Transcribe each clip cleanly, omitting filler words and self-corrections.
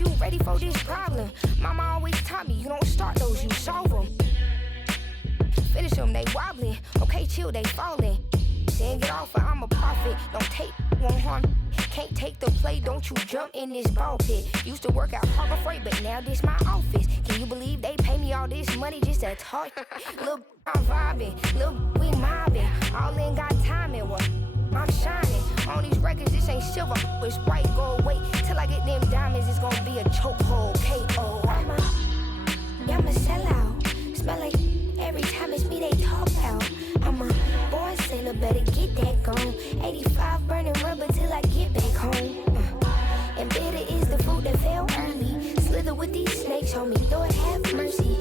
you ready for this problem? Mama always taught me, you don't start those, you solve them. Finish them, they wobbling. Okay, chill, they falling. Then get off, or I'm a prophet. Don't take, won't harm. Can't take the play, don't you jump in this ball pit. Used to work out Harbor Freight, but now this my office. Can you believe they pay me all this money just to talk? Look, I'm vibing, look, we mobbing. All in got timing, what? I'm shining. On these records, this ain't silver, it's white gold. Wait till I get them diamonds, it's gonna be a chokehold. K.O. I'm a sellout. Smell like every time it's me they talk out. I'm a born sinner, better get that gone. 85 burning rubber till I get back home. And bitter is the fruit that fell early. Slither with these snakes on me, Lord have mercy.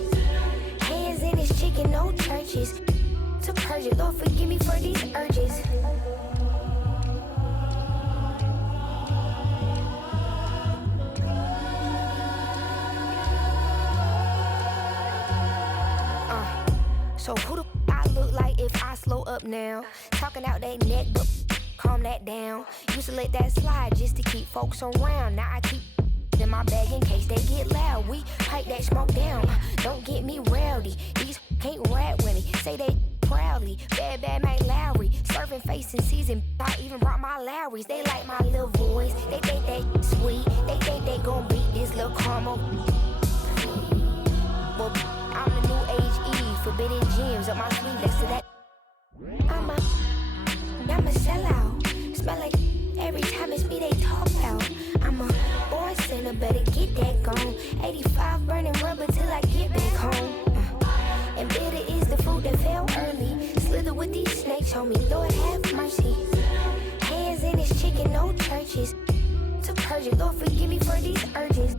Hands in this chicken, no churches. To purge it, Lord forgive me for these urges. So who the I look like if I slow up now? Talking out that neck, but calm that down. Used to let that slide just to keep folks around. Now I keep in my bag in case they get loud. We pipe that smoke down. Don't get me rowdy. These can't rap with me. Say they proudly. Bad Mike Lowry. Serving face in season. I even brought my Lowrys. They like my little voice. They think they sweet. They think they gon' beat this little caramel. Well, I'm the new age Eve. Forbidden gems up my sleeve next to that. I'm a sellout. Smell like every time it's me they talk out. I'm a born sinner, better get that gone. 85 burning rubber till I get back home. And bitter is the fruit that fell early. Slither with these snakes on me, Lord have mercy. Hands in this chicken, no churches. To purge it, Lord forgive me for these urges.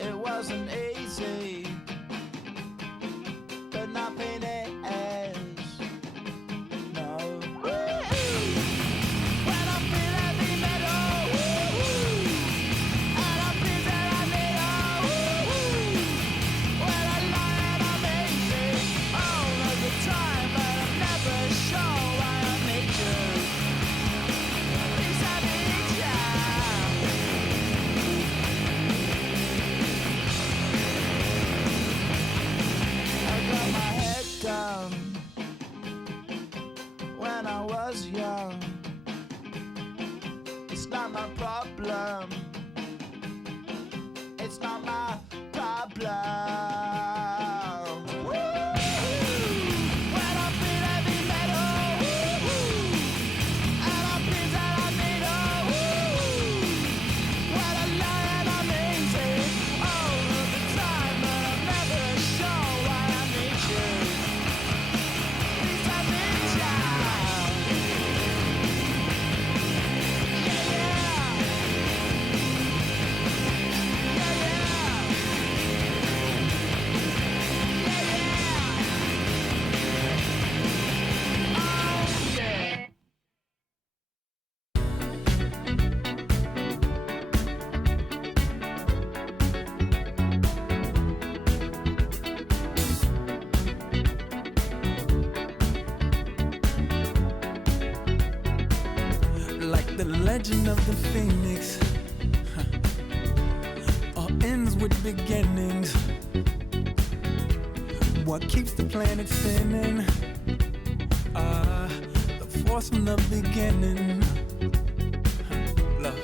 It wasn't easy, but nothing is. No. When I feel heavy metal, and I feel that I need when I lie and I'm easy all of the time, but I'm never sure why I need you. Please I need you. When I was young, it's not my problem. It's not my problem. When I feel heavy metal, and I feel that I need when I lie and I'm easy all of the time, but I'm never sure why I need you. Please I need you. Like the legend of the phoenix, all ends with beginnings. what keeps the planet spinning. The force from the beginning. Love.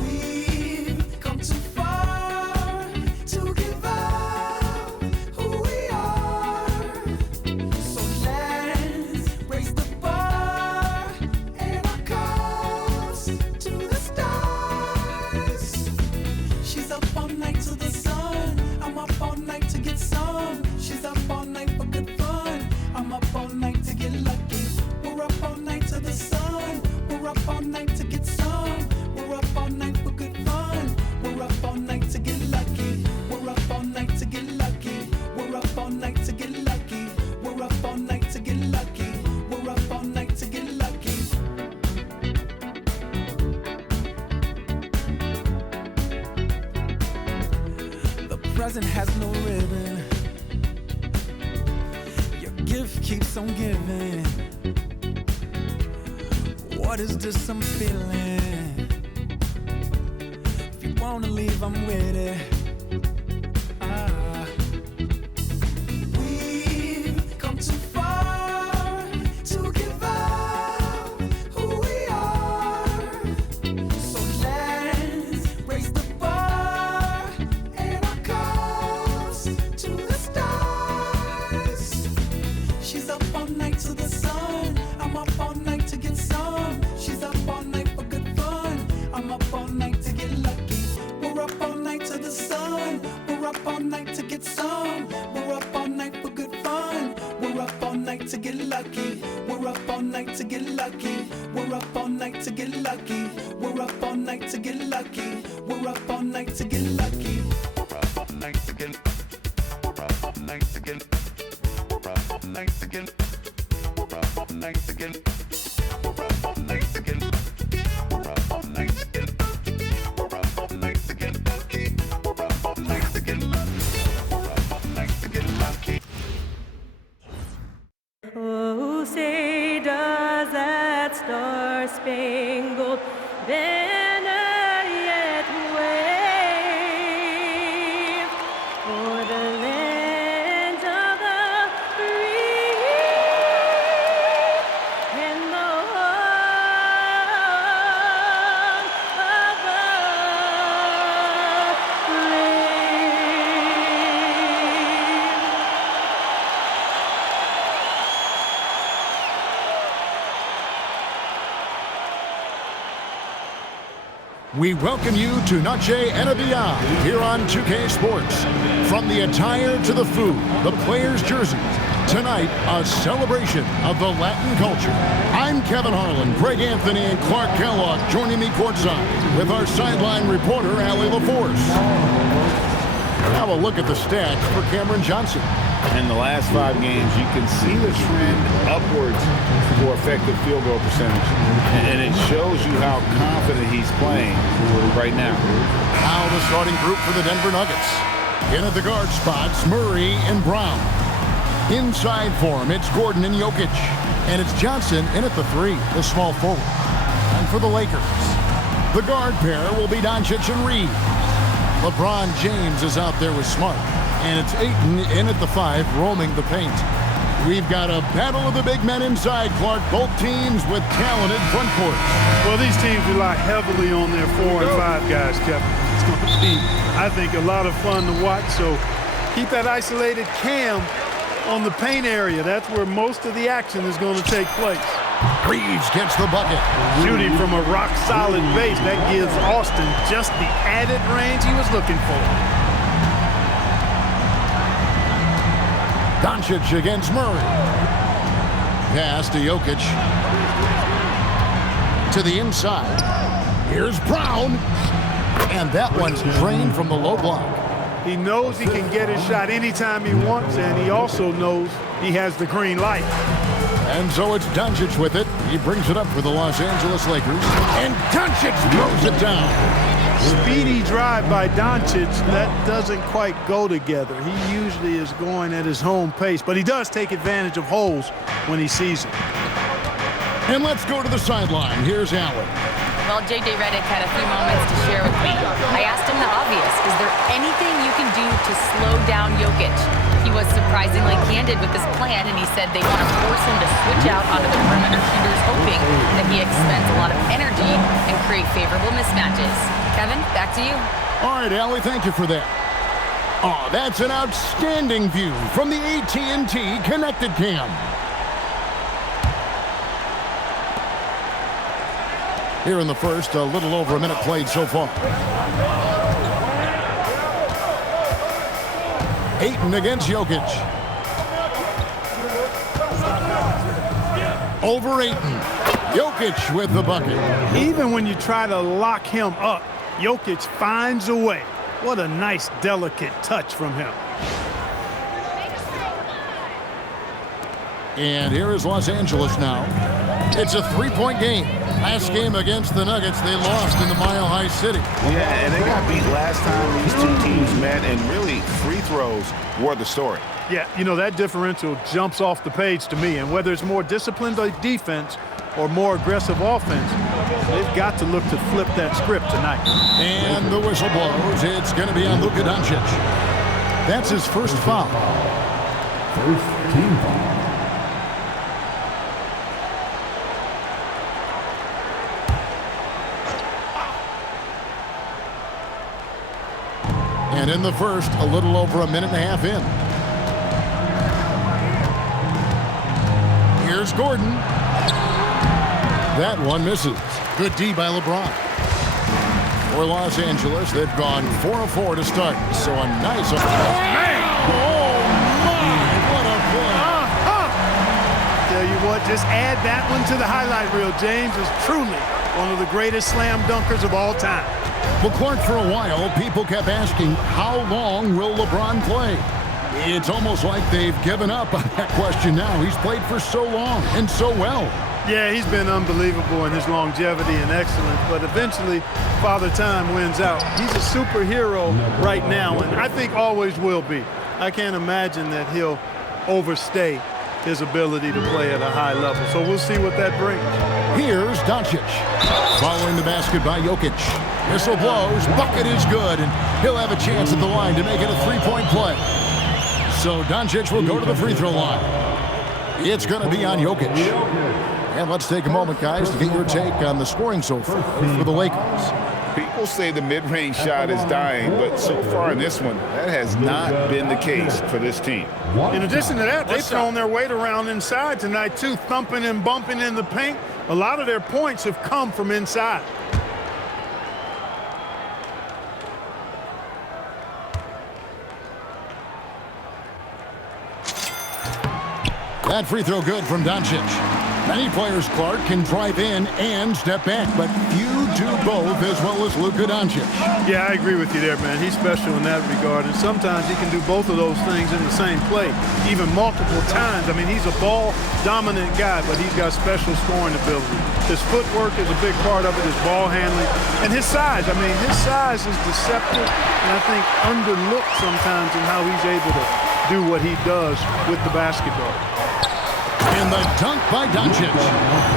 We've come too far to give up who we are. So let's raise the bar and our cups to the stars. She's up all night to the sun. I'm up all night to get some. She's up all night for good fun. I'm up all night to get lucky. We're up all night to the sun. We're up all night to get some. We're up all night for good fun. We're up all night to get lucky. We're up all night to get lucky. We're up all night to get lucky. We're up all night to get lucky. We're up all night to get lucky. The present has no ribbon. Your gift keeps on giving. What is this I'm feeling? If you wanna leave, I'm with it. We've come too far to give up who we are. So let's raise the bar and our cups to the stars. She's up all night to the sun. I'm up all night to get some. She's up all night for good fun. I'm up all night to get lucky. We're up all night to the sun. We're up all night to get some. We're up all night for good fun. We're up all night to get lucky. We're up all night to get lucky. We're up all night to get lucky. We're up all night to get lucky. We're up all night to get lucky. We're up all night to get. We're up all night to get. We're up all night to get. We're up all night to get. We're up all night to get. We're up all night to get. We're up all night to get lucky. We're up all night to get. We're up all night to get lucky. Oh, say does that star-spangled banner yet wave o'er the land of the free and the home of the We welcome you to Noche and Beyond here on 2K Sports. From the attire to the food, the players' jerseys, tonight a celebration of the Latin culture. I'm Kevin Harlan, Greg Anthony, and Clark Kellogg joining me courtside with our sideline reporter, Allie LaForce. Now a look at the stats for Cameron Johnson. In the last 5 games, you can see the trend upwards for effective field goal percentage. And it shows you how confident he's playing right now. Now the starting group for the Denver Nuggets. In at the guard spots, Murray and Brown. Inside for him, it's Gordon and Jokic. And it's Johnson in at the 3, the small forward. And for the Lakers, the guard pair will be Doncic and Reed. LeBron James is out there with Smart. And it's Ayton in at the 5, roaming the paint. We've got a battle of the big men inside, Clark. Both teams with talented front courts. Well, these teams rely heavily on their 4 and 5 guys, Kevin. It's going to be, I think, a lot of fun to watch. So keep that isolated Cam on the paint area. That's where most of the action is going to take place. Reeves gets the bucket. Shooting from a rock-solid base, that gives Austin just the added range he was looking for. Doncic against Murray. Pass to Jokic. To the inside. Here's Brown. And that one's drained from the low block. He knows he can get his shot anytime he wants, and he also knows he has the green light. And so it's Doncic with it. He brings it up for the Los Angeles Lakers. And Doncic throws it down. Speedy drive by Doncic, that doesn't quite go together. He usually is going at his home pace, but he does take advantage of holes when he sees it. And let's go to the sideline. Here's Allen. Well, J.J. Redick had a few moments to share with me. I asked him the obvious. Is there anything you can do to slow down Jokic? He surprisingly candid with his plan, and he said they want to force him to switch out onto the perimeter shooters, hoping that he expends a lot of energy and create favorable mismatches. Kevin, back to you. All right, Allie, thank you for that. Oh, that's an outstanding view from the AT&T Connected Cam. Here in the first, a little over a minute played so far. Ayton against Jokic. Over Ayton. Jokic with the bucket. Even when you try to lock him up, Jokic finds a way. What a nice, delicate touch from him. And here is Los Angeles now. It's a three-point game. Last game against the Nuggets, they lost in the Mile High City. Yeah, and they got beat last time these two teams met, and really free throws were the story. Yeah, you know, that differential jumps off the page to me. And whether it's more disciplined defense or more aggressive offense, they've got to look to flip that script tonight. And the whistle blows. It's going to be on Luka Doncic. That's his first foul. First team foul. And in the first, a little over a minute and a half in. Here's Gordon. That one misses. Good D by LeBron. For Los Angeles, they've gone 4 of 4 to start. So a nice... Man! Oh, my! What a play! Tell you what, just add that one to the highlight reel. James is truly one of the greatest slam dunkers of all time. Well, Clark, for a while, people kept asking, how long will LeBron play? It's almost like they've given up on that question now. He's played for so long and so well. Yeah, he's been unbelievable in his longevity and excellence, but eventually Father Time wins out. He's a superhero right now, and I think always will be. I can't imagine that he'll overstay his ability to play at a high level, so we'll see what that brings. Here's Doncic. Following the basket by Jokic. Whistle blows, bucket is good, and he'll have a chance at the line to make it a three-point play. So Doncic will go to the free throw line. It's going to be on Jokic. And let's take a moment, guys, to get your take on the scoring so far for the Lakers. People say the mid-range shot is dying, but so far in this one, that has not been the case for this team. In addition to that, they've thrown their weight around inside tonight, too, thumping and bumping in the paint. A lot of their points have come from inside. That free throw good from Doncic. Many players, Clark, can drive in and step back, but few do both as well as Luka Doncic. Yeah, I agree with you there, man. He's special in that regard, and sometimes he can do both of those things in the same play, even multiple times. I mean, he's a ball-dominant guy, but he's got special scoring ability. His footwork is a big part of it, his ball handling, and his size. I mean, his size is deceptive, and I think underlooked sometimes in how he's able to do what he does with the basketball. And the dunk by Doncic.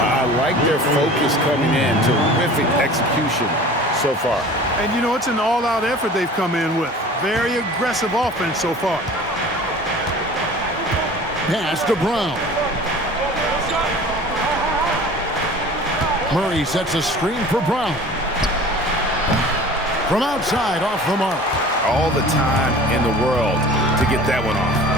I like their focus coming in. Terrific execution so far. And, you know, it's an all-out effort they've come in with. Very aggressive offense so far. Pass to Brown. Murray sets a screen for Brown. From outside, off the mark. All the time in the world to get that one off.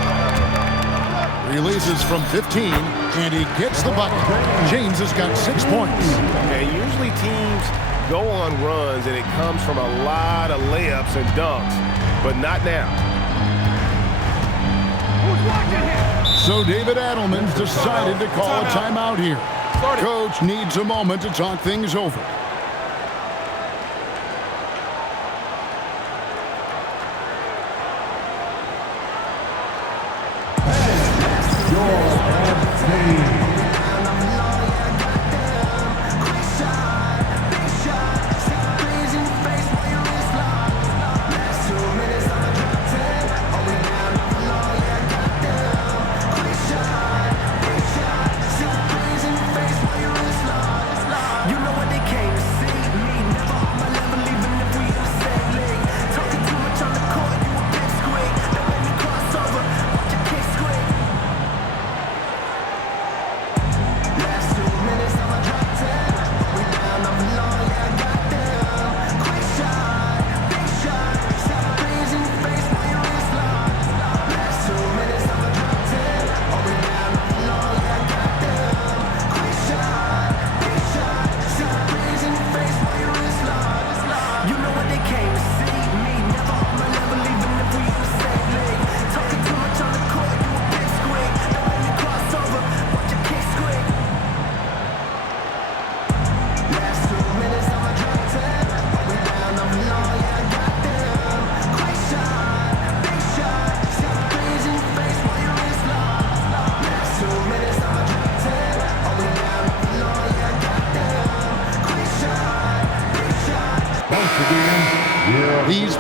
Releases from 15, and he gets the bucket. James has got 6 points. And usually teams go on runs, and it comes from a lot of layups and dunks, but not now. So David Adelman's decided to call a timeout here. Coach needs a moment to talk things over.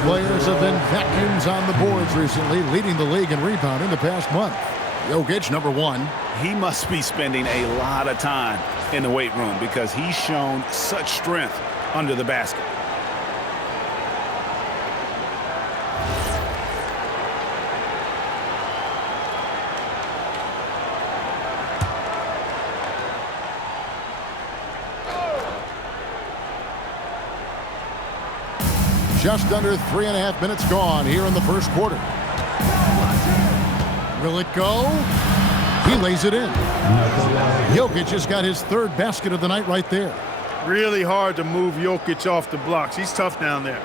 players have been vacuums on the boards recently, leading the league in rebounding the past month. Jokic, number 1. He must be spending a lot of time in the weight room because he's shown such strength under the basket. Just under 3.5 minutes gone here in the first quarter. Will it go? He lays it in. Jokic just got his 3rd basket of the night right there. Really hard to move Jokic off the blocks. He's tough down there.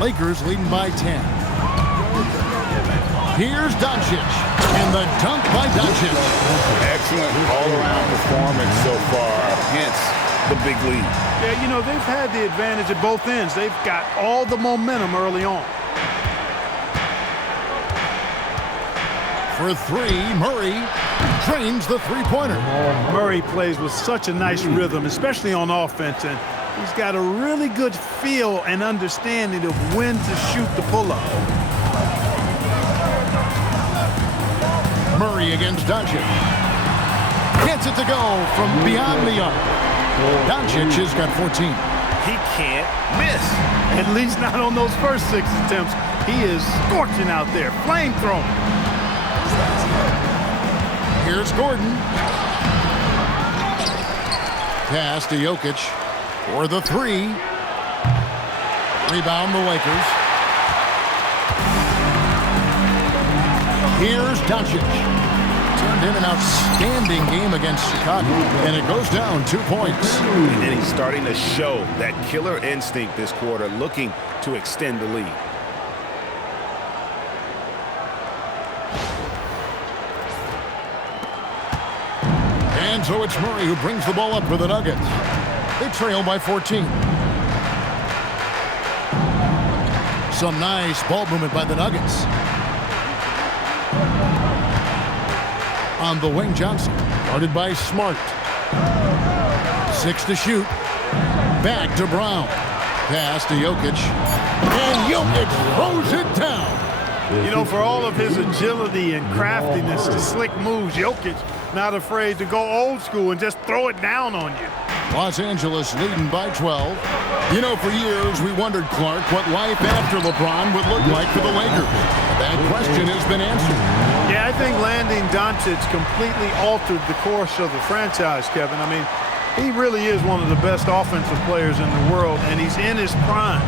Lakers leading by 10. Here's Doncic, and the dunk by Doncic. Excellent all-around performance so far, hence the big lead. Yeah, you know, they've had the advantage at both ends. They've got all the momentum early on. For 3, Murray drains the three-pointer. Murray plays with such a nice rhythm, especially on offense, and he's got a really good feel and understanding of when to shoot the pull-up. Murray against Doncic. Gets it to go from beyond the arc. Doncic has got 14. He can't miss. At least not on those first 6 attempts. He is scorching out there, flamethrowing. Here's Gordon. Pass to Jokic for the 3. Rebound the Lakers. Here's Doncic. Turned in an outstanding game against Chicago, and it goes down 2 points. And he's starting to show that killer instinct this quarter, looking to extend the lead. And so it's Murray who brings the ball up for the Nuggets. They trail by 14. Some nice ball movement by the Nuggets. On the wing, Johnson, guarded by Smart. 6 to shoot. Back to Brown. Pass to Jokic. And Jokic throws it down. You know, for all of his agility and craftiness, the slick moves, Jokic not afraid to go old school and just throw it down on you. Los Angeles leading by 12. You know, for years we wondered, Clark, what life after LeBron would look like for the Lakers. That question has been answered. Yeah, I think landing Doncic completely altered the course of the franchise, Kevin. I mean, he really is one of the best offensive players in the world, and he's in his prime.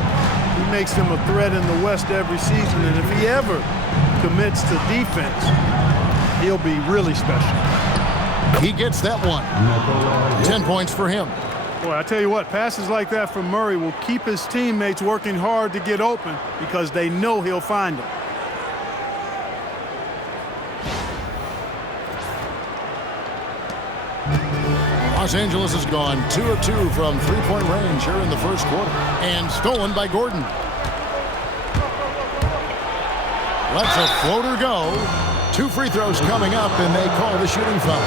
He makes them a threat in the West every season, and if he ever commits to defense, he'll be really special. He gets that one. 10 points for him. Boy, I tell you what, passes like that from Murray will keep his teammates working hard to get open because they know he'll find them. Los Angeles has gone 2 of 2 from three-point range here in the first quarter. And stolen by Gordon. Lets a floater go. 2 free throws coming up, and they call the shooting foul.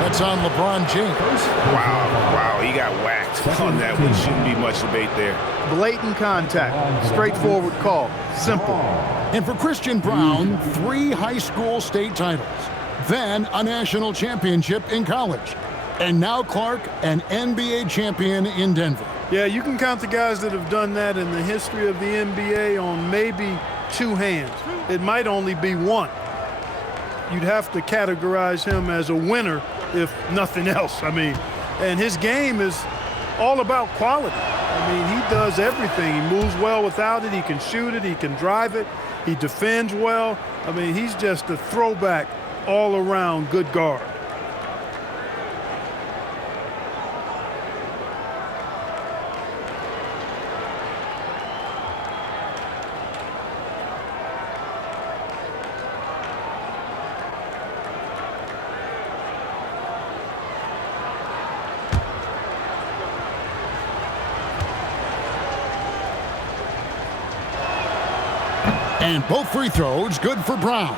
That's on LeBron James. Wow, he got whacked on that one. Shouldn't be much debate there. Blatant contact, straightforward call, simple. And for Christian Brown, 3 high school state titles, then a national championship in college. And now Clark, an NBA champion in Denver. Yeah, you can count the guys that have done that in the history of the NBA on maybe 2 hands. It might only be 1. You'd have to categorize him as a winner, if nothing else. I mean, and his game is all about quality. I mean, he does everything. He moves well without it. He can shoot it. He can drive it. He defends well. I mean, he's just a throwback all-around good guard. And both free throws good for Brown.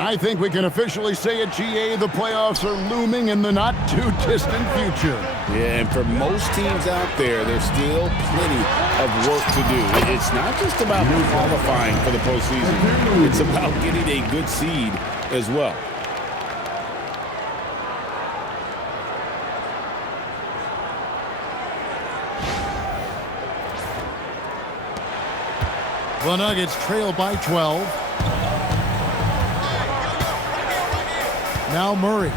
I think we can officially say at GA the playoffs are looming in the not-too-distant future. Yeah, and for most teams out there, there's still plenty of work to do. It's not just about qualifying for the postseason. It's about getting a good seed as well. The Nuggets trail by 12. Now Murray.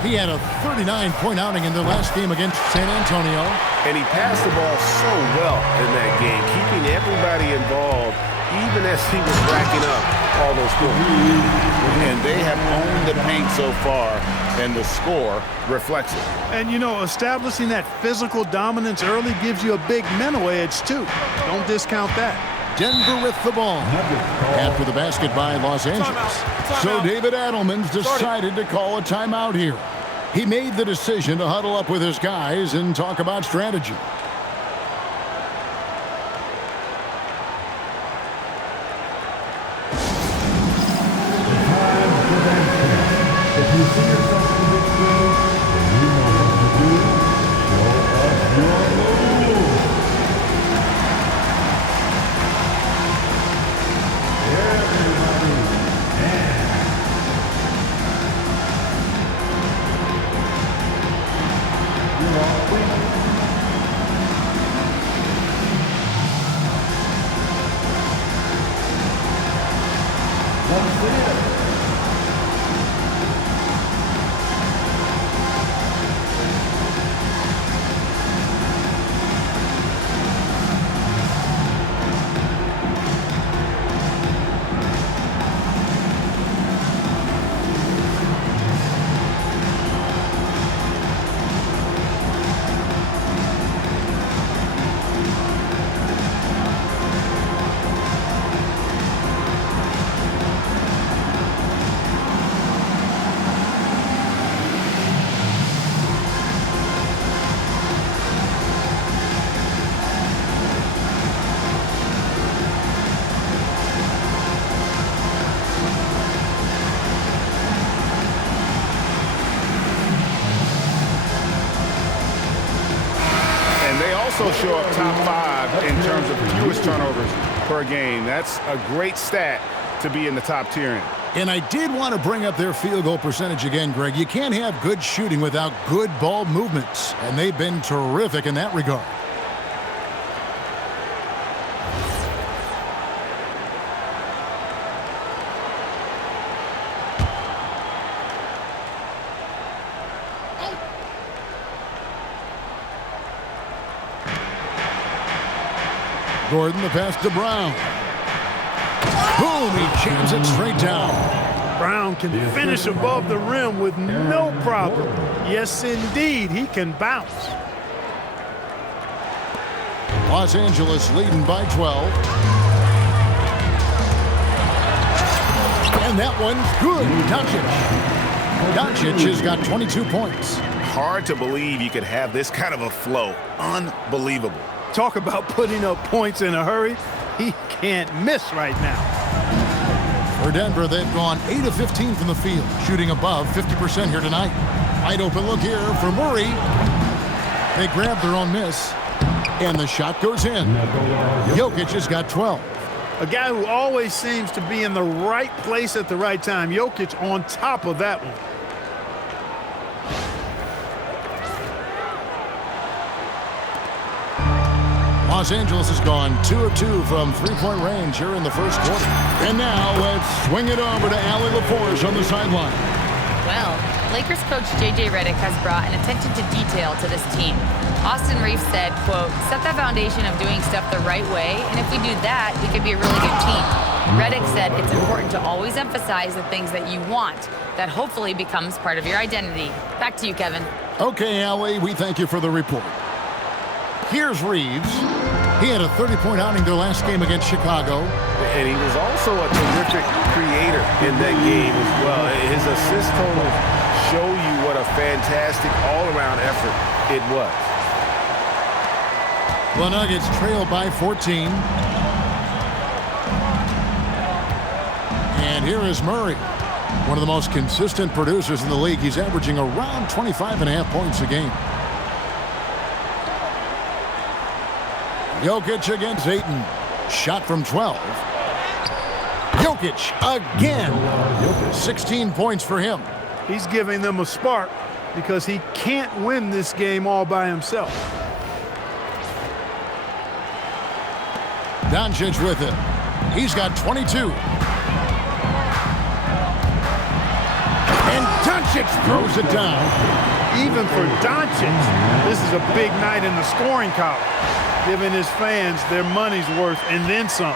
He had a 39-point outing in their last game against San Antonio. And he passed the ball so well in that game, keeping everybody involved, even as he was racking up all those points. And they have owned the paint so far, and the score reflects it. And, you know, establishing that physical dominance early gives you a big mental edge, too. Don't discount that. Denver with the ball. After the basket by Los Angeles. So David Adelman's decided to call a timeout here. He made the decision to huddle up with his guys and talk about strategy. If you see yourself in this game, then you know what to do. Show us your moves. Everybody dance. You're all winning. Once again. Also show up top 5 in terms of fewest turnovers per game. That's a great stat to be in the top tier in. And I did want to bring up their field goal percentage again, Greg. You can't have good shooting without good ball movements, and they've been terrific in that regard. Gordon, the pass to Brown. Boom, he jams it straight down. Brown can finish above the rim with no problem. Yes, indeed, he can bounce. Los Angeles leading by 12. And that one's good. Doncic has got 22 points. Hard to believe you could have this kind of a flow. Unbelievable. Talk about putting up points in a hurry. He can't miss right now. For Denver, they've gone 8 of 15 from the field, shooting above 50% here tonight. Wide open look here for Murray. They grab their own miss, and the shot goes in. Jokic has got 12. A guy who always seems to be in the right place at the right time. Jokic on top of that one. Los Angeles has gone 2 of 2 from three-point range here in the first quarter. And now let's swing it over to Allie LaForge on the sideline. Well, Lakers coach J.J. Redick has brought an attention to detail to this team. Austin Reeves said, quote, set that foundation of doing stuff the right way, and if we do that, we could be a really good team. Redick said it's important to always emphasize the things that you want. That hopefully becomes part of your identity. Back to you, Kevin. Okay, Allie, we thank you for the report. Here's Reeves. He had a 30-point outing their last game against Chicago. And he was also a terrific creator in that game as well. His assist totals show you what a fantastic all-around effort it was. The Nuggets trail by 14. And here is Murray. One of the most consistent producers in the league. He's averaging around 25.5 points a game. Jokic against Ayton. Shot from 12. Jokic again. 16 points for him. He's giving them a spark because he can't win this game all by himself. Doncic with it. He's got 22. And Doncic throws it down. Even for Doncic, this is a big night in the scoring column, giving his fans their money's worth and then some.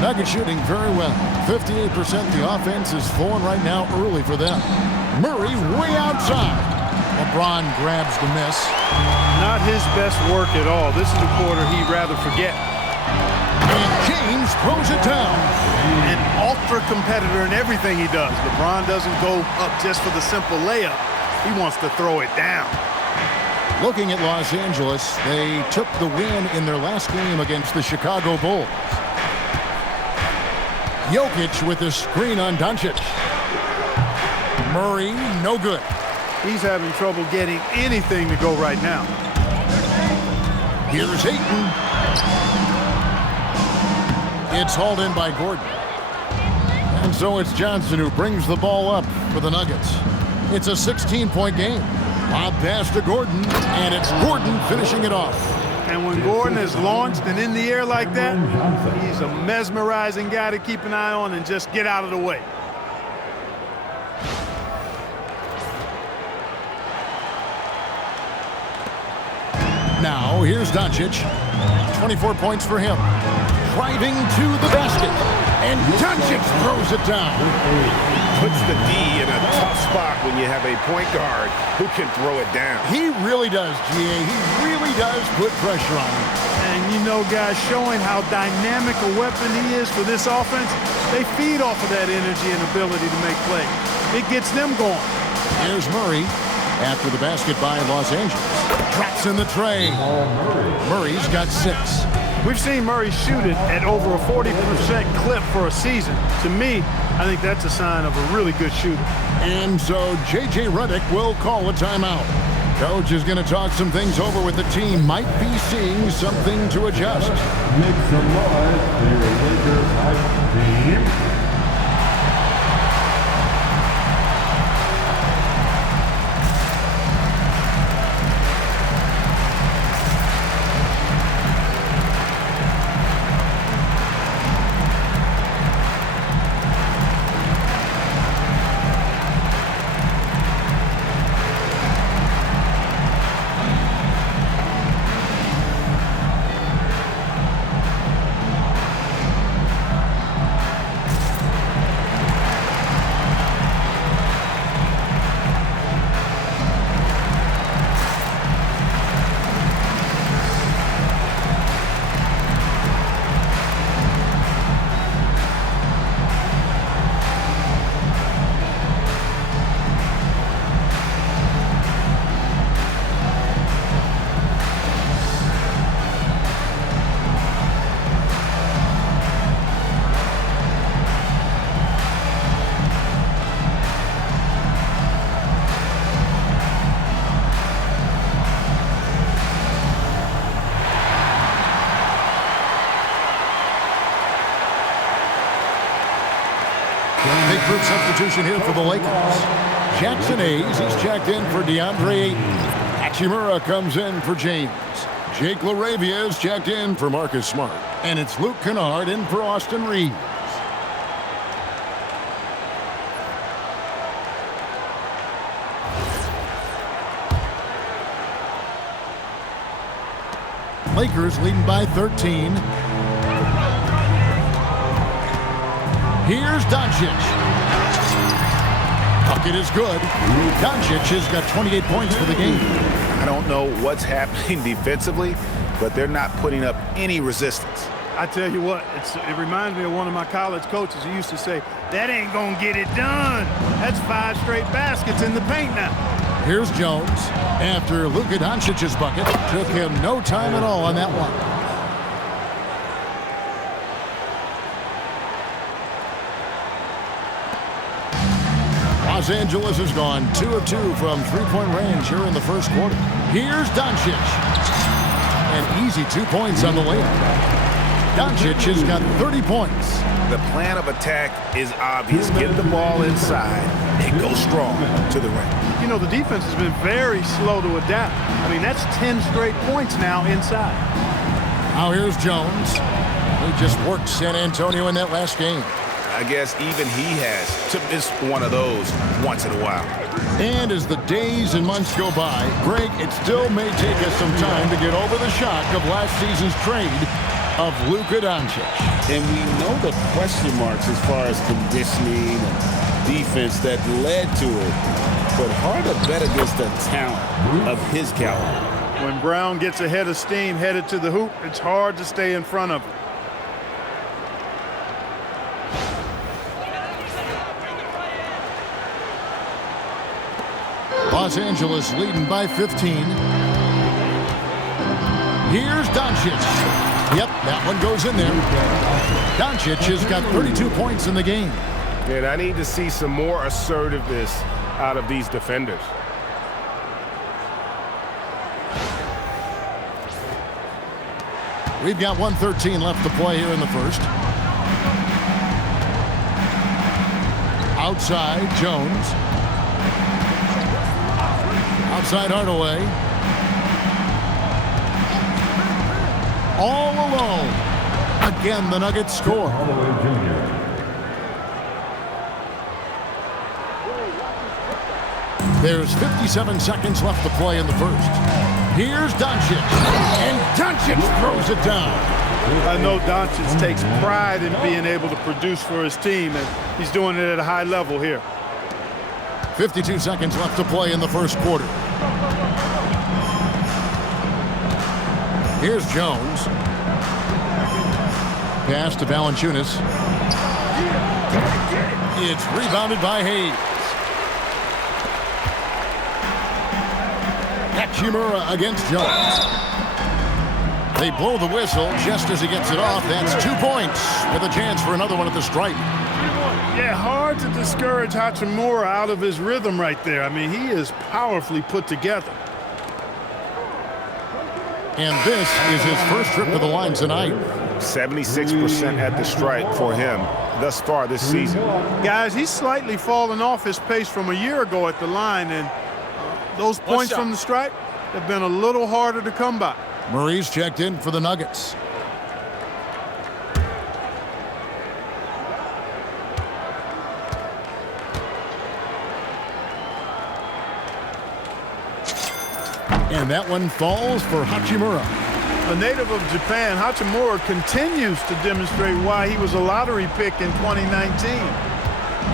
Nuggets shooting very well. 58%. The offense is flowing right now early for them. Murray way outside. LeBron grabs the miss. Not his best work at all. This is a quarter he'd rather forget. And James throws it down. An ultra competitor in everything he does. LeBron doesn't go up just for the simple layup. He wants to throw it down. Looking at Los Angeles, they took the win in their last game against the Chicago Bulls. Jokic with the screen on Doncic. Murray, no good. He's having trouble getting anything to go right now. Here's Ayton. It's hauled in by Gordon. And so it's Johnson who brings the ball up for the Nuggets. It's a 16-point game. Lob pass to Gordon, and it's Gordon finishing it off. And when Gordon is launched and in the air like that, he's a mesmerizing guy to keep an eye on and just get out of the way. Now, here's Doncic. 24 points for him. Driving to the basket. And Doncic throws it down. Puts the D in a tough spot when you have a point guard who can throw it down. He really does, GA. He really does put pressure on him. And you know, guys, showing how dynamic a weapon he is for this offense, they feed off of that energy and ability to make plays. It gets them going. Here's Murray after the basket by Los Angeles. Drops in the tray. Murray's got 6. We've seen Murray shoot it at over a 40% clip for a season. To me, I think that's a sign of a really good shooter. And so J.J. Redick will call a timeout. Coach is going to talk some things over with the team. Might be seeing something to adjust. Make some noise for your Lakers hype team. Big group substitution here for the Lakers. Jackson Hayes is checked in for DeAndre Ayton. Hachimura comes in for James. Jake LaRavia is checked in for Marcus Smart. And it's Luke Kennard in for Austin Reeves. Lakers leading by 13. Here's Doncic. Bucket is good. Doncic has got 28 points for the game. I don't know what's happening defensively, but they're not putting up any resistance. I tell you what, it reminds me of one of my college coaches who used to say, that ain't gonna get it done. That's 5 straight baskets in the paint now. Here's Jones. After Luka Doncic's bucket, took him no time at all on that one. Los Angeles has gone 2 of 2 from three-point range here in the first quarter. Here's Doncic. An easy 2 points on the layup. Doncic has got 30 points. The plan of attack is obvious. Get the ball inside and go strong to the rim. You know, the defense has been very slow to adapt. I mean, that's 10 straight points now inside. Now here's Jones. He just worked San Antonio in that last game. I guess even he has to miss one of those once in a while. And as the days and months go by, Greg, it still may take us some time to get over the shock of last season's trade of Luka Doncic. And we know the question marks as far as conditioning and defense that led to it. But hard to bet against the talent of his caliber. When Brown gets ahead of steam headed to the hoop, it's hard to stay in front of him. Los Angeles leading by 15. Here's Doncic. Yep, that one goes in there. Doncic has got 32 points in the game. And I need to see some more assertiveness out of these defenders. We've got 1:13 left to play here in the first. Outside, Jones. Outside, Hardaway. All alone. Again, the Nuggets score. There's 57 seconds left to play in the first. Here's Doncic. And Doncic throws it down. I know Doncic takes pride in being able to produce for his team, and he's doing it at a high level here. 52 seconds left to play in the first quarter. Here's Jones. Pass to Valanciunas. It's rebounded by Hayes. Hachimura against Jones. They blow the whistle just as he gets it off. That's 2 points with a chance for another one at the stripe. Yeah, hard to discourage Hachimura out of his rhythm right there. I mean, he is powerfully put together. And this is his first trip to the line tonight. 76% at the stripe for him thus far this season. Guys, he's slightly fallen off his pace from a year ago at the line, and those points from the stripe have been a little harder to come by. Murray's checked in for the Nuggets. And that one falls for Hachimura. A native of Japan, Hachimura continues to demonstrate why he was a lottery pick in 2019.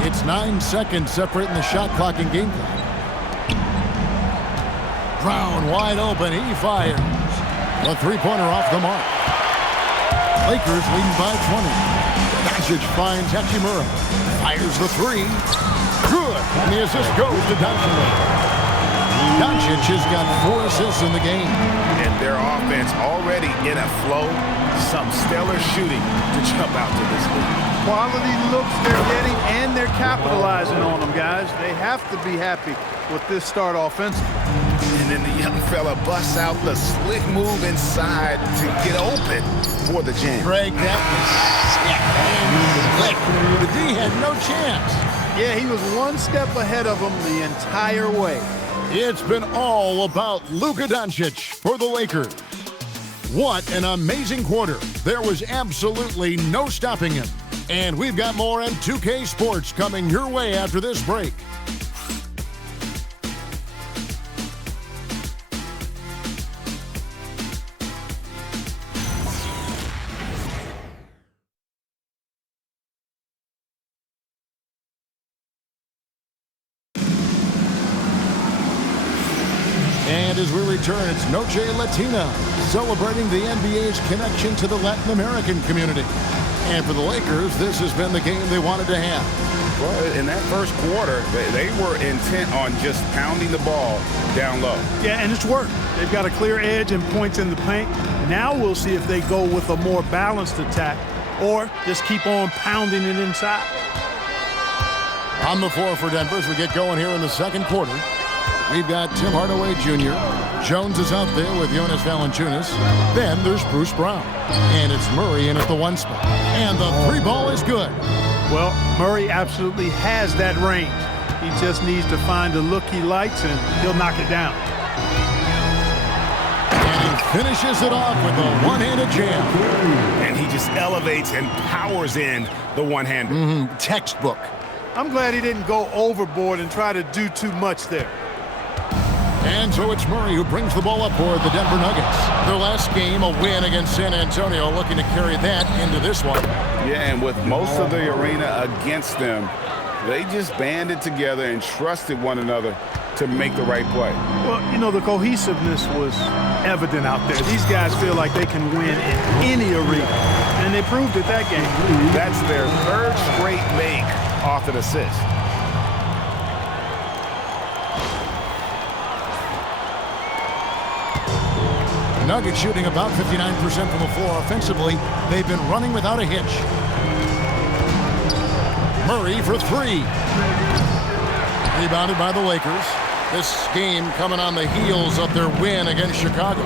It's 9 seconds separating the shot clock and game clock. Brown wide open. He fires. The three-pointer off the mark. Lakers leading by 20. Doncic finds Hachimura. Fires the three. Good. And the assist goes to Doncic. Doncic has got 4 assists in the game. And their offense already in a flow. Some stellar shooting to jump out to this league. Quality looks they're getting, and they're capitalizing on them, guys. They have to be happy with this start offensively. And then the young fella busts out the slick move inside to get open for the jam. Greg, that was sick and slick. The D had no chance. Yeah, he was one step ahead of him the entire way. It's been all about Luka Doncic for the Lakers. What an amazing quarter. There was absolutely no stopping him. And we've got more on 2K Sports coming your way after this break. And as we return, it's Noche Latina, celebrating the NBA's connection to the Latin American community. And for the Lakers, this has been the game they wanted to have. Well, in that first quarter, they were intent on just pounding the ball down low. Yeah, and it's worked. They've got a clear edge and points in the paint. Now we'll see if they go with a more balanced attack or just keep on pounding it inside. On the floor for Denver as we get going here in the second quarter. We've got Tim Hardaway Jr. Jones is out there with Jonas Valanciunas. Then there's Bruce Brown. And it's Murray in at the 1 spot. And the 3 ball is good. Well, Murray absolutely has that range. He just needs to find the look he likes, and he'll knock it down. And he finishes it off with a one-handed jam. And he just elevates and powers in the one-hander. Textbook. I'm glad he didn't go overboard and try to do too much there. And so it's Murray who brings the ball up for the Denver Nuggets. Their last game, a win against San Antonio, looking to carry that into this one. Yeah, and with most of the arena against them, they just banded together and trusted one another to make the right play. Well, you know, the cohesiveness was evident out there. These guys feel like they can win in any arena, and they proved it that game. That's their 3rd straight make off an assist. Nuggets shooting about 59% from the floor offensively. They've been running without a hitch. Murray for 3. Rebounded by the Lakers. This game coming on the heels of their win against Chicago.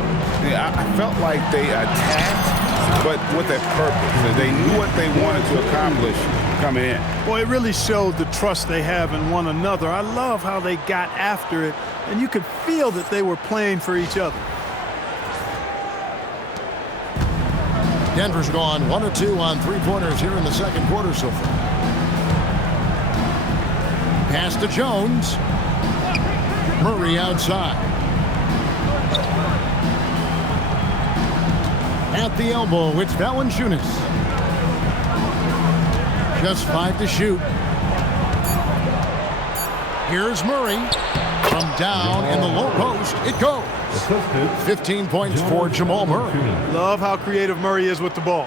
Yeah, I felt like they attacked, but with a purpose. They knew what they wanted to accomplish coming in. Well, it really showed the trust they have in one another. I love how they got after it, and you could feel that they were playing for each other. Denver's gone 1 of 2 on 3-pointers here in the second quarter so far. Pass to Jones. Murray outside. At the elbow, it's Valanciunas. Just 5 to shoot. Here's Murray. From down in the low post, it goes. 15 points for Jamal Murray. Love how creative Murray is with the ball.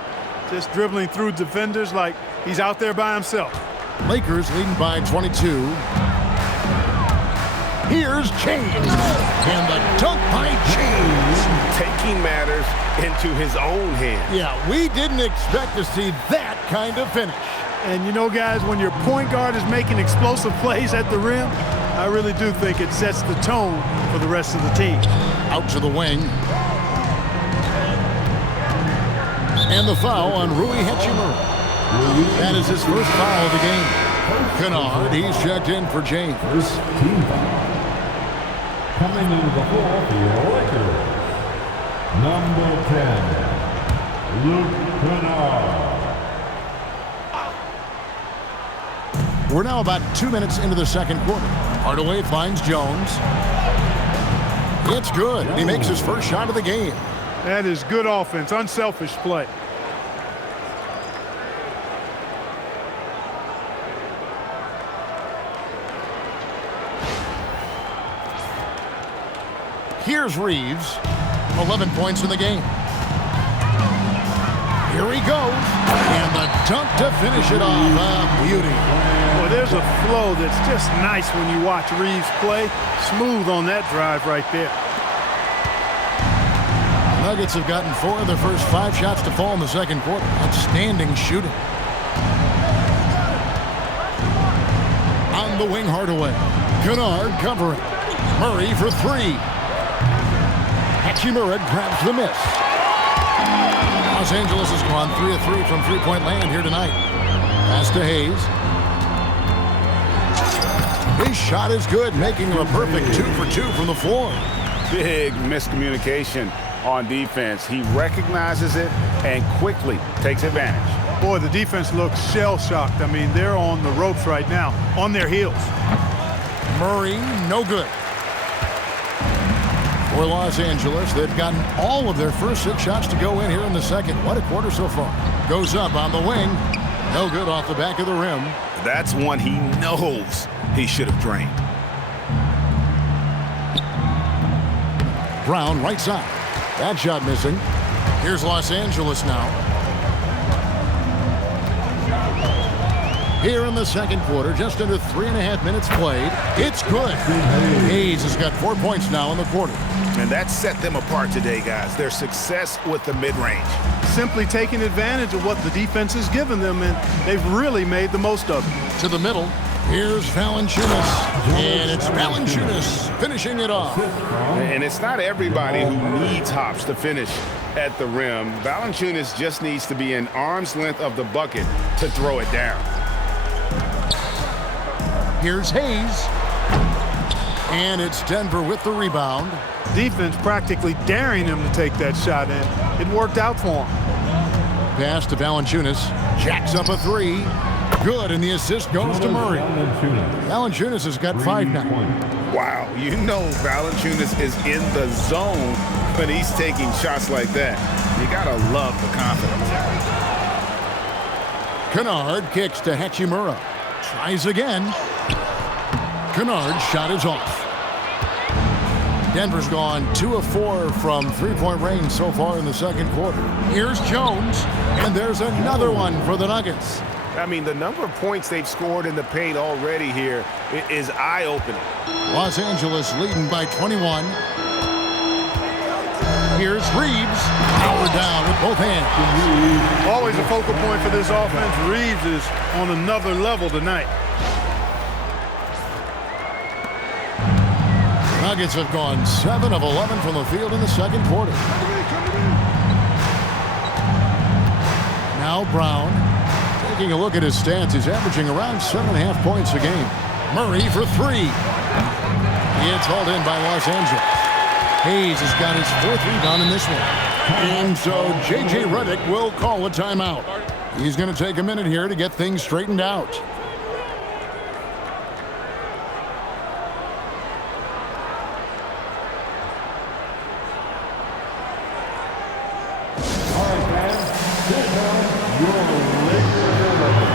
Just dribbling through defenders like he's out there by himself. Lakers leading by 22. Here's James. And the dunk by James. Taking matters into his own hands. Yeah, we didn't expect to see that kind of finish. And you know, guys, when your point guard is making explosive plays at the rim, I really do think it sets the tone for the rest of the team. Out to the wing. And the foul on Rui Hachimura. That is his first foul of the game. Kennard, he's checked in for James. First team foul. Coming into the floor for your Lakers. Number 10, Luka Kennard. We're now about 2 minutes into the second quarter. Hardaway finds Jones. It's good. He makes his first shot of the game. That is good offense, unselfish play. Here's Reeves. 11 points in the game. Here he goes. And the dunk to finish it off. Beauty. Well, there's a flow that's just nice when you watch Reeves play. Smooth on that drive right there. Nuggets have gotten 4 of their first 5 shots to fall in the second quarter. Outstanding shooting. On the wing, Hardaway. Kennard covering. Murray for 3. Hachimura grabs the miss. Los Angeles has gone 3 of 3 from three-point land here tonight. Pass to Hayes. His shot is good, making him a perfect 2 for 2 from the floor. Big miscommunication on defense. He recognizes it and quickly takes advantage. Boy, the defense looks shell-shocked. I mean, they're on the ropes right now, on their heels. Murray, no good. For Los Angeles, they've gotten all of their first 6 shots to go in here in the second. What a quarter so far. Goes up on the wing. No good off the back of the rim. That's one he knows he should have drained. Brown, right side. That shot missing. Here's Los Angeles now. Here in the second quarter, just under 3.5 minutes played. It's good. Hayes has got 4 points now in the quarter. And that set them apart today, guys. Their success with the mid-range. Simply taking advantage of what the defense has given them, and they've really made the most of it. To the middle. Here's Valanciunas, and it's Valanciunas finishing it off. And it's not everybody who needs hops to finish at the rim. Valanciunas just needs to be an arm's length of the bucket to throw it down. Here's Hayes, and it's Denver with the rebound. Defense practically daring him to take that shot, and it worked out for him. Pass to Valanciunas, jacks up a three. Good, and the assist goes to Murray. Valanciunas has got 5 now. Wow, you know Valanciunas is in the zone when he's taking shots like that. You gotta love the confidence. Kennard kicks to Hachimura. Tries again. Kennard's shot is off. Denver's gone 2 of 4 from three-point range so far in the second quarter. Here's Jones, and there's another one for the Nuggets. I mean, the number of points they've scored in the paint already here is eye-opening. Los Angeles leading by 21. Here's Reeves, powered down with both hands. Always a focal point for this offense. Reeves is on another level tonight. Nuggets have gone 7 of 11 from the field in the second quarter. Now Brown. Taking a look at his stats, he's averaging around 7.5 points a game. Murray for 3. It's hauled in by Los Angeles. Hayes has got his 4th rebound in this one. And so J.J. Redick will call a timeout. He's going to take a minute here to get things straightened out. All right, fans, sit down. Your Lakers are ready.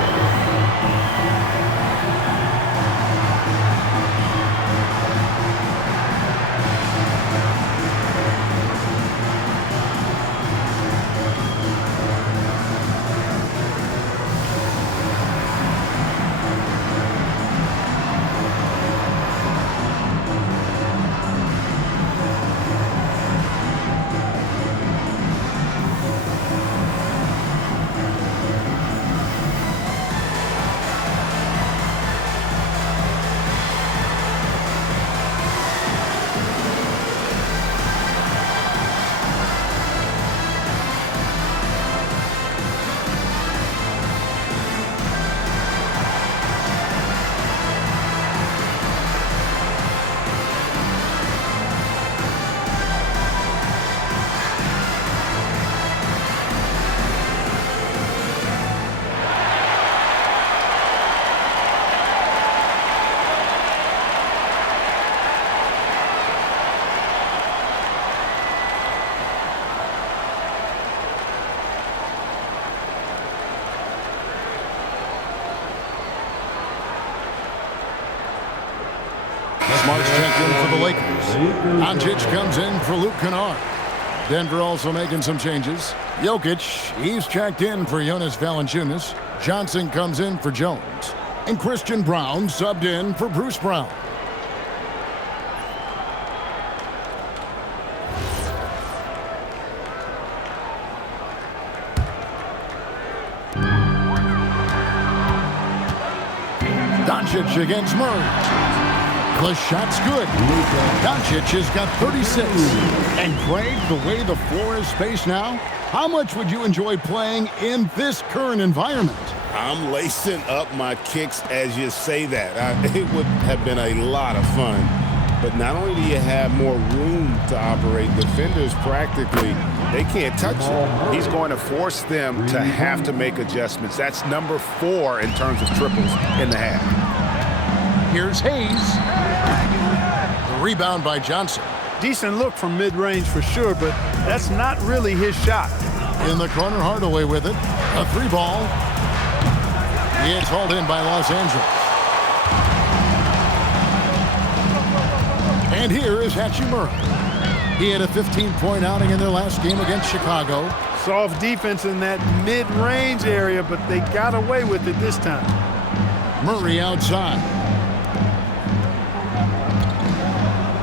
Smart's checked in for the Lakers. Doncic comes in for Luke Kennard. Denver also making some changes. Jokic, he's checked in for Jonas Valanciunas. Johnson comes in for Jones. And Christian Brown subbed in for Bruce Brown. Doncic against Murray. The shot's good. Doncic has got 36. And Craig, the way the floor is spaced now, how much would you enjoy playing in this current environment? I'm lacing up my kicks as you say that. It would have been a lot of fun. But not only do you have more room to operate, defenders practically, they can't touch it. He's going to force them to have to make adjustments. That's number 4 in terms of triples in the half. Here's Hayes. The rebound by Johnson. Decent look from mid-range for sure, but that's not really his shot. In the corner, Hardaway with it. A 3-ball. It's hauled in by Los Angeles. And here is Hachimura. He had a 15-point outing in their last game against Chicago. Soft defense in that mid-range area, but they got away with it this time. Murray outside.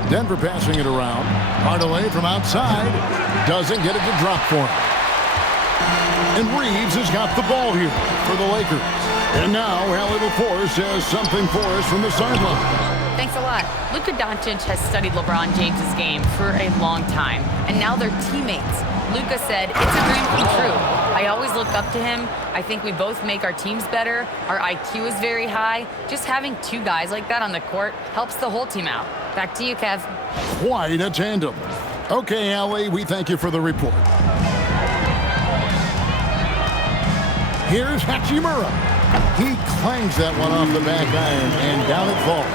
Denver passing it around. Hardaway from outside. Doesn't get it to drop for him. And Reeves has got the ball here for the Lakers. And now, Allie LaForce has something for us from the sideline. Thanks a lot. Luka Doncic has studied LeBron James's game for a long time, and now they're teammates. Luka said, "It's a dream come true. I always look up to him. I think we both make our teams better. Our IQ is very high. Just having two guys like that on the court helps the whole team out." Back to you, Kev. Quite a tandem. Okay, Allie, we thank you for the report. Here's Hachimura. He clangs that one off the back iron, and down it falls.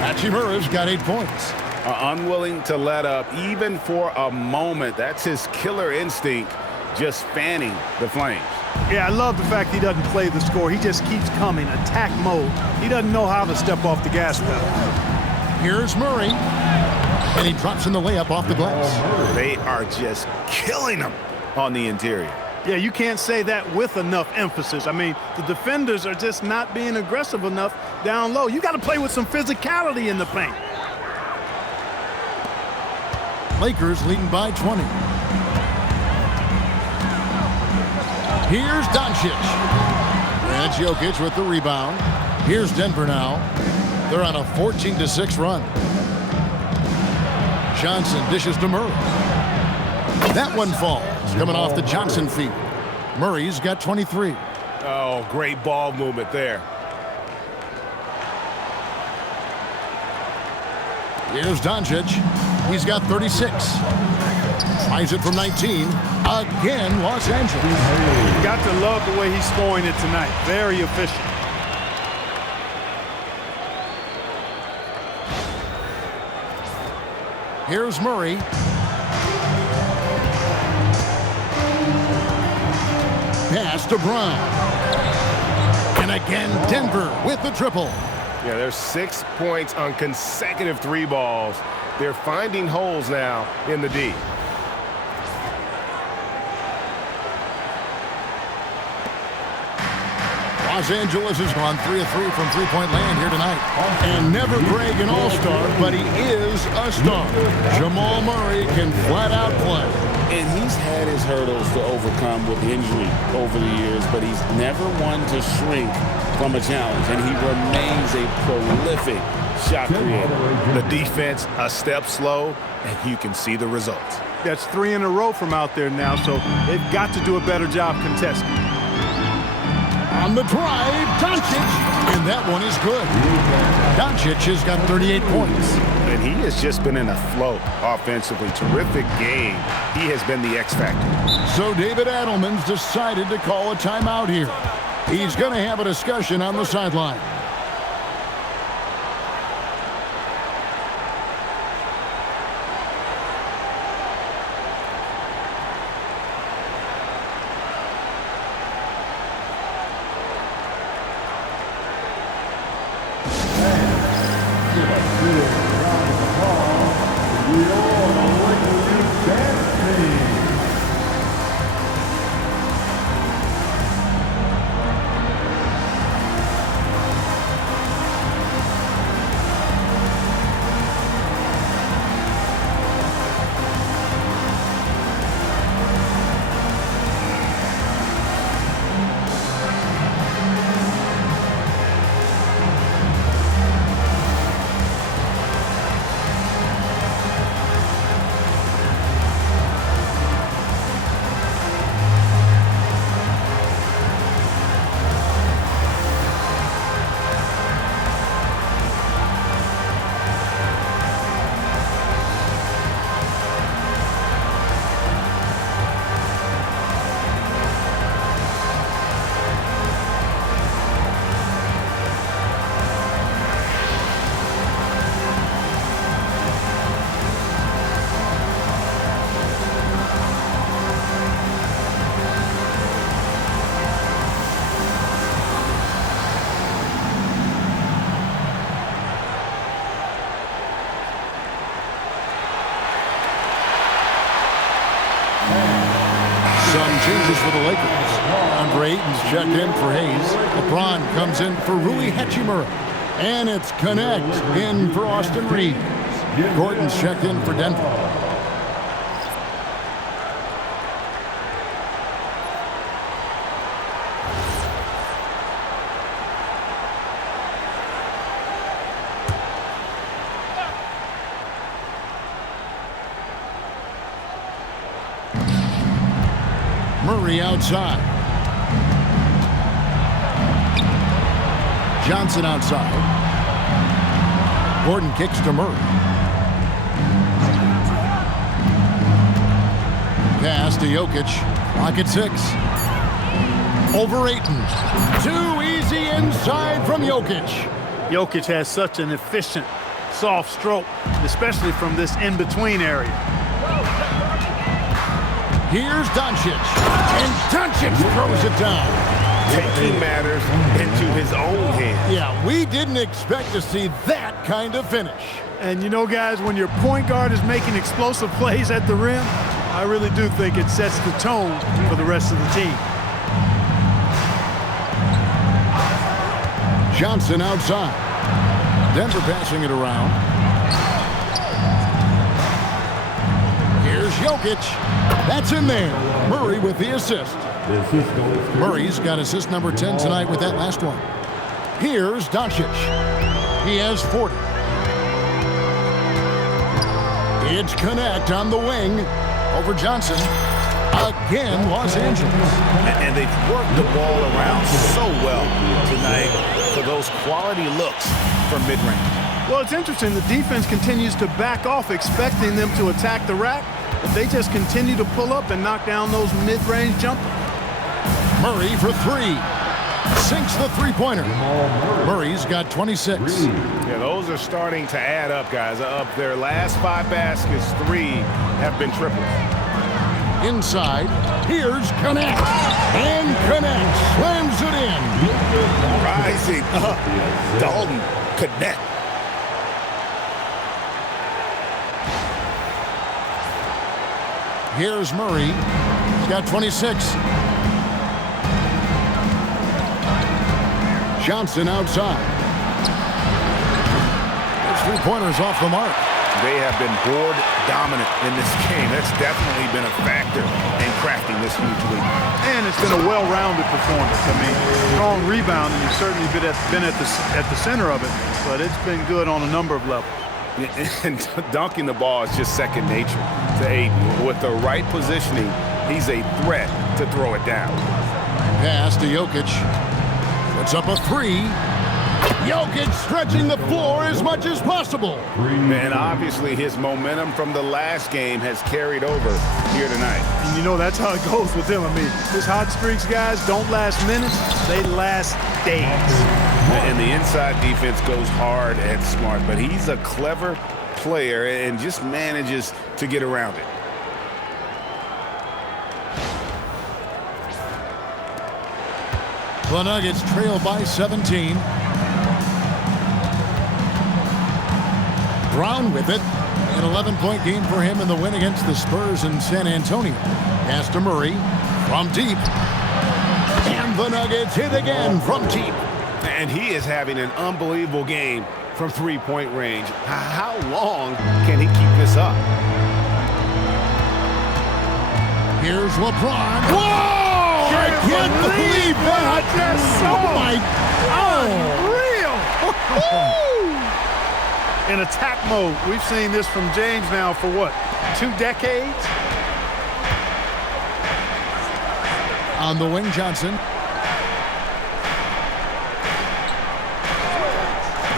Hachimura's got 8 points. Unwilling to let up even for a moment. That's his killer instinct, just fanning the flames. Yeah, I love the fact he doesn't play the score. He just keeps coming, attack mode. He doesn't know how to step off the gas pedal. Here's Murray, and he drops in the layup off the glass. They are just killing him on the interior. Yeah, you can't say that with enough emphasis. I mean, the defenders are just not being aggressive enough down low. You got to play with some physicality in the paint. Lakers leading by 20. Here's Doncic. And Jokic with the rebound. Here's Denver now. They're on a 14-6 run. Johnson dishes to Murray. That one falls, coming off the Johnson feed. Murray's got 23. Oh, great ball movement there. Here's Doncic. He's got 36. Finds it from 19. Again, Los Angeles. You got to love the way he's scoring it tonight. Very efficient. Here's Murray. Pass to Brown. And again, Denver with the triple. Yeah, there's 6 points on consecutive 3 balls. They're finding holes now in the D. Los Angeles has gone 3 of 3 from three-point land here tonight. And never Greg an all-star, but he is a star. Jamal Murray can flat out play. And he's had his hurdles to overcome with injury over the years, but he's never one to shrink from a challenge, and he remains a prolific shot creator. The defense a step slow, and you can see the results. That's 3 in a row from out there now, so they've got to do a better job contesting. On the drive, Doncic, and that one is good. Doncic has got 38 points. And he has just been in a flow offensively. Terrific game. He has been the X factor. So David Adelman's decided to call a timeout here. He's going to have a discussion on the sideline. Some changes for the Lakers. Andre Ayton's checked in for Hayes. LeBron comes in for Rui Hachimura. And it's Connect in for Austin Reeves. Gordon's checked in for Denver. Murray outside. Johnson outside. Gordon kicks to Murray. Pass to Jokic. Clock at 6. Over Ayton. Too easy inside from Jokic. Jokic has such an efficient, soft stroke, especially from this in-between area. Here's Doncic. And Doncic throws it down. Taking matters into his own hands. Yeah, we didn't expect to see that kind of finish. And you know, guys, when your point guard is making explosive plays at the rim, I really do think it sets the tone for the rest of the team. Johnson outside. Denver passing it around. Here's Jokic. That's in there. Murray with the assist. Murray's got assist number 10 tonight with that last one. Here's Doncic. He has 40. It's Connect on the wing over Johnson. Again, Los Angeles. And they've worked the ball around so well tonight for those quality looks from mid-range. Well, it's interesting. The defense continues to back off, expecting them to attack the rack, but they just continue to pull up and knock down those mid-range jumpers. Murray for 3. Sinks the three-pointer. Murray's got 26. Yeah, those are starting to add up, guys. Of their last 5 baskets, 3 have been triples. Inside, here's Connect. And Connect slams it in. Rising up, Dalton Connect. Here's Murray. He's got 26. Johnson outside. His three-pointer's off the mark. They have been board dominant in this game. That's definitely been a factor in crafting this huge lead. And it's been a well-rounded performance. I mean, strong rebounding. You've certainly been at the center of it, but it's been good on a number of levels. And dunking the ball is just second nature to Ayton. With the right positioning, he's a threat to throw it down. Pass to Jokic. Puts up a 3. Jokic stretching the floor as much as possible. And obviously his momentum from the last game has carried over here tonight. And you know, that's how it goes with him. I mean, his hot streaks, guys, don't last minutes. They last days. And the inside defense goes hard at Smart, but he's a clever player and just manages to get around it. The Nuggets trail by 17. Brown with it. An 11-point game for him in the win against the Spurs in San Antonio. Pass to Murray from deep. And the Nuggets hit again from deep. And he is having an unbelievable game from three-point range. How long can he keep this up? Here's LeBron. Whoa! I can't believe that! Unreal! In attack mode. We've seen this from James now for what, 2 decades? On the wing, Johnson.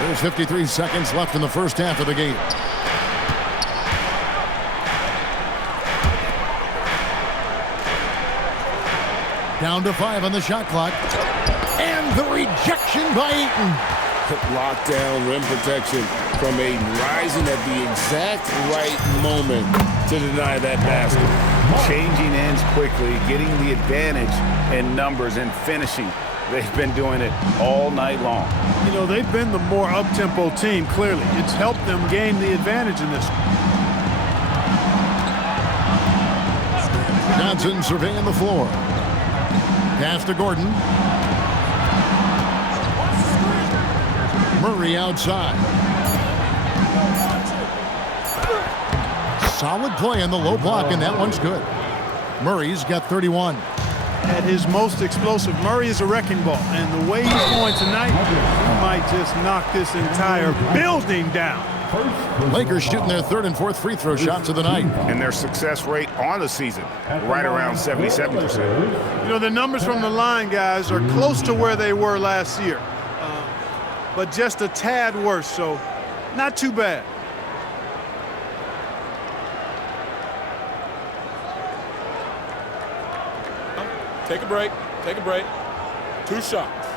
There's 53 seconds left in the first half of the game. Down to 5 on the shot clock. And the rejection by Ayton. Lockdown rim protection from Ayton, rising at the exact right moment to deny that basket. Changing ends quickly, getting the advantage in numbers and finishing. They've been doing it all night long. You know, they've been the more up-tempo team, clearly. It's helped them gain the advantage in this. Johnson surveying the floor. Pass to Gordon. Murray outside. Solid play on the low block, and that one's good. Murray's got 31. At his most explosive, Murray is a wrecking ball. And the way he's going tonight, he might just knock this entire building down. Lakers shooting their third and fourth free throw shots of the night. And their success rate on the season, right around 77%. You know, the numbers from the line, guys, are close to where they were last year. But just a tad worse, so not too bad. Take a break. Take a break. 2 shots.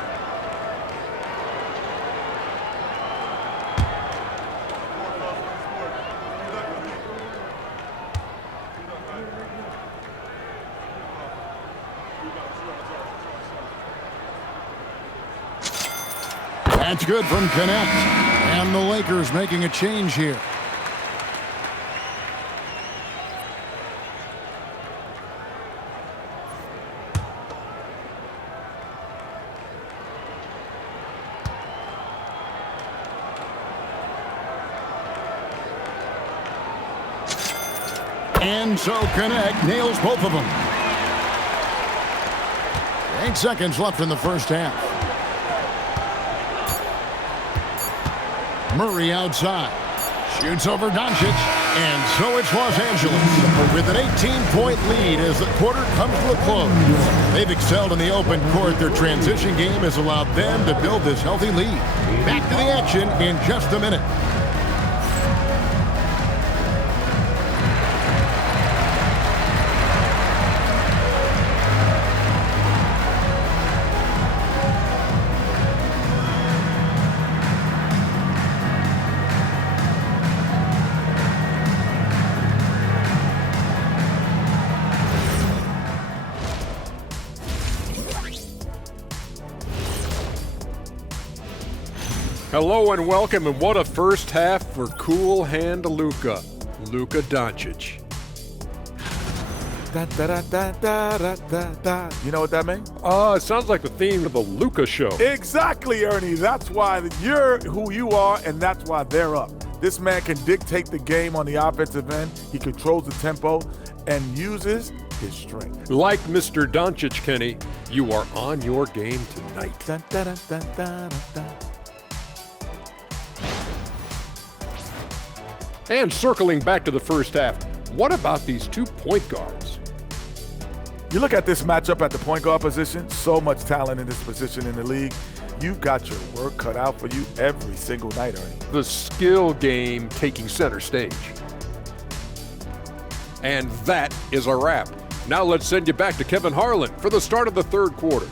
That's good from Connect. And the Lakers making a change here. And so Connect nails both of them. 8 seconds left in the first half. Murray outside. Shoots over Doncic. And so it's Los Angeles with an 18-point lead as the quarter comes to a close. They've excelled in the open court. Their transition game has allowed them to build this healthy lead. Back to the action in just a minute. Hello and welcome, and what a first half for cool hand Luka Doncic. You know what that means? It sounds like the theme of the Luka show. Exactly, Ernie. That's why you're who you are, and that's why they're up. This man can dictate the game on the offensive end. He controls the tempo and uses his strength. Like Mr. Doncic, Kenny, you are on your game tonight. And circling back to the first half, what about these 2 point guards? You look at this matchup at the point guard position, so much talent in this position in the league. You've got your work cut out for you every single night, Ernie. The skill game taking center stage. And that is a wrap. Now let's send you back to Kevin Harlan for the start of the third quarter.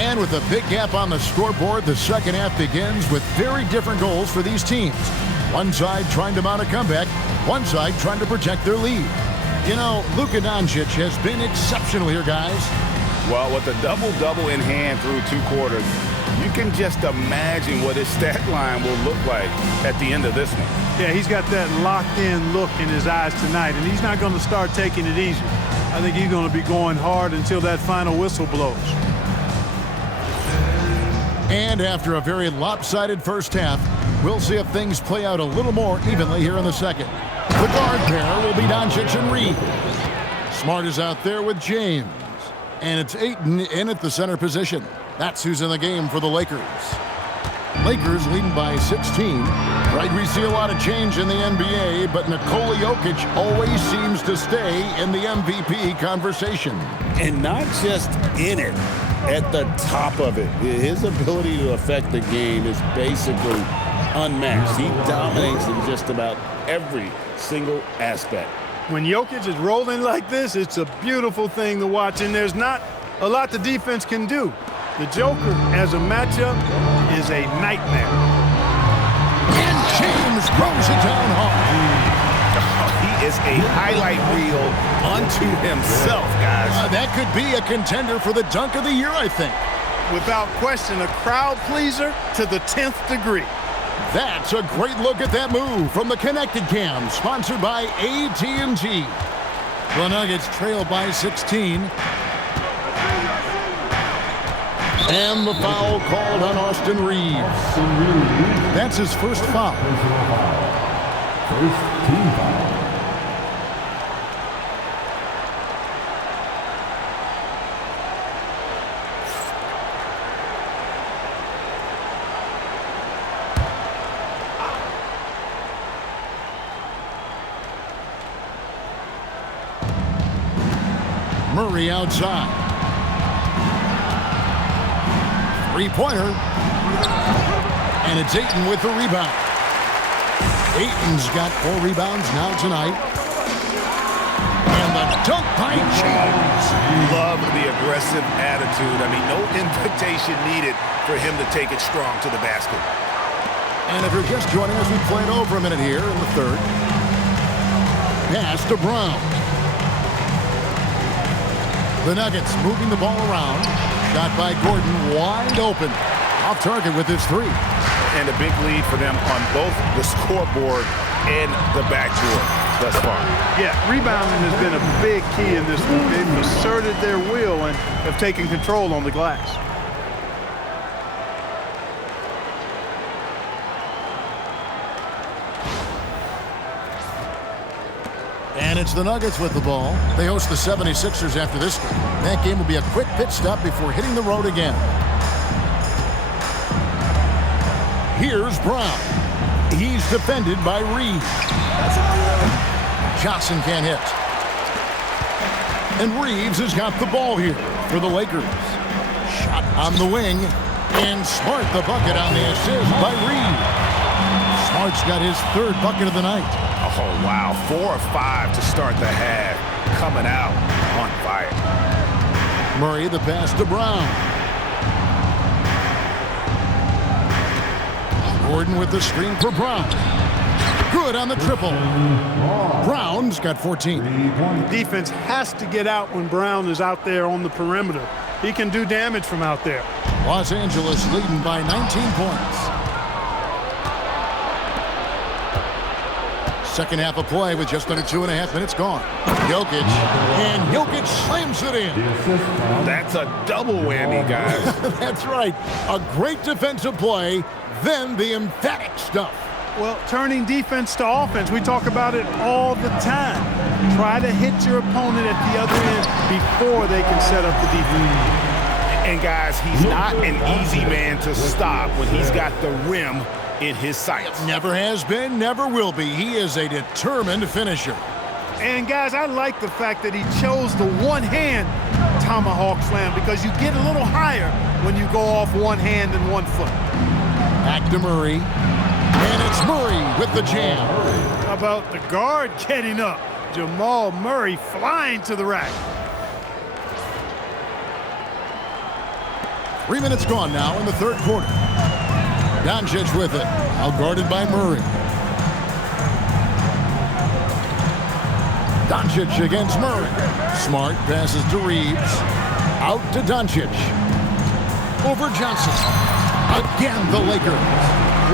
And with a big gap on the scoreboard, the second half begins with very different goals for these teams. One side trying to mount a comeback, one side trying to protect their lead. You know, Luka Doncic has been exceptional here, guys. Well, with a double-double in hand through 2 quarters, you can just imagine what his stat line will look like at the end of this one. Yeah, he's got that locked-in look in his eyes tonight, and he's not going to start taking it easy. I think he's going to be going hard until that final whistle blows. And after a very lopsided first half, we'll see if things play out a little more evenly here in the second. The guard pair will be Doncic and Reed. Smart is out there with James. And it's Ayton in at the center position. That's who's in the game for the Lakers. Lakers leading by 16. Right, we see a lot of change in the NBA, but Nikola Jokic always seems to stay in the MVP conversation. And not just in it, at the top of it. His ability to affect the game is basically unmatched. He dominates in just about every single aspect. When Jokic is rolling like this, it's a beautiful thing to watch, and there's not a lot the defense can do. The Joker, as a matchup, is a nightmare. And James throws it down hard. He is a highlight reel unto himself, guys. That could be a contender for the dunk of the year, I think. Without question, a crowd pleaser to the 10th degree. That's a great look at that move from the Connected Cam, sponsored by AT&T. The Nuggets trail by 16. And the foul called on Austin Reeves. That's his first foul. First team foul. Murray outside. Three-pointer. And it's Ayton with the rebound. Ayton's got 4 rebounds now tonight. And the dunk by James. Love the aggressive attitude. I mean, no invitation needed for him to take it strong to the basket. And if you're just joining us, we played over a minute here in the third. Pass to Brown. The Nuggets moving the ball around. Shot by Gordon, wide open. Off target with his 3. And a big lead for them on both the scoreboard and the backboard thus far. Yeah, rebounding has been a big key in this one. They've asserted their will and have taken control on the glass. And it's the Nuggets with the ball. They host the 76ers after this game. That game will be a quick pit stop before hitting the road again. Here's Brown. He's defended by Reed. Johnson can't hit. And Reeves has got the ball here for the Lakers. Shot on the wing. And Smart the bucket on the assist by Reed. Smart's got his 3rd bucket of the night. Oh, wow. 4 or 5 to start the half. Coming out on fire. Murray the pass to Brown. Gordon with the screen for Brown. Good on the triple. Brown's got 14. Defense has to get out when Brown is out there on the perimeter. He can do damage from out there. Los Angeles leading by 19 points. Second half of play with just under 2.5 minutes gone. Jokic, and Jokic slams it in. That's a double whammy, guys. That's right. A great defensive play, then the emphatic stuff. Well, turning defense to offense, we talk about it all the time. Try to hit your opponent at the other end before they can set up the defense. And guys, he's not an easy man to stop when he's got the rim in his sights. Never has been, never will be. He is a determined finisher. And guys, I like the fact that he chose the one-hand tomahawk slam because you get a little higher when you go off one hand and 1 foot. Back to Murray. And it's Murray with the jam. How about the guard getting up? Jamal Murray flying to the rack. 3 minutes gone now in the third quarter. Doncic with it, outguarded by Murray. Doncic against Murray. Smart passes to Reeves. Out to Doncic. Over Johnson. Again, the Lakers.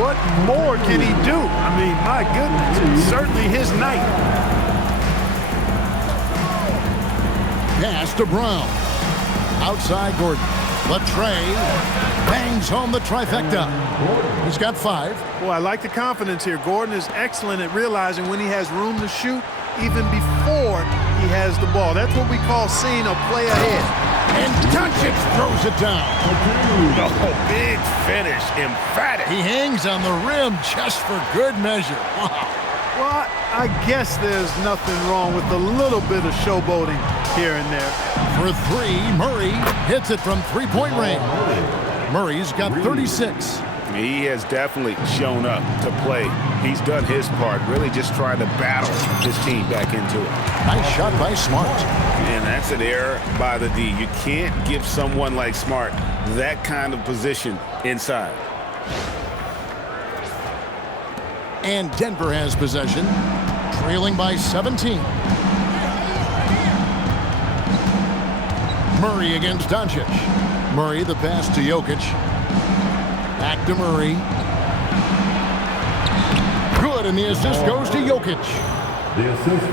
What more can he do? I mean, my goodness, it's certainly his night. Pass to Brown. Outside Gordon. Latrey bangs home the trifecta. He's got 5. Well, I like the confidence here. Gordon is excellent at realizing when he has room to shoot even before he has the ball. That's what we call seeing a play ahead. And Doncic throws it down. Oh, big finish, emphatic. He hangs on the rim just for good measure. Wow. Well, I guess there's nothing wrong with a little bit of showboating here and there. For 3, Murray hits it from 3-point range. Murray's got 36. He has definitely shown up to play. He's done his part, really just trying to battle his team back into it. Nice shot by Smart. And that's an error by the D. You can't give someone like Smart that kind of position inside. And Denver has possession, trailing by 17. Murray against Doncic. Murray the pass to Jokic. Back to Murray. Good, and the assist goes to Jokic.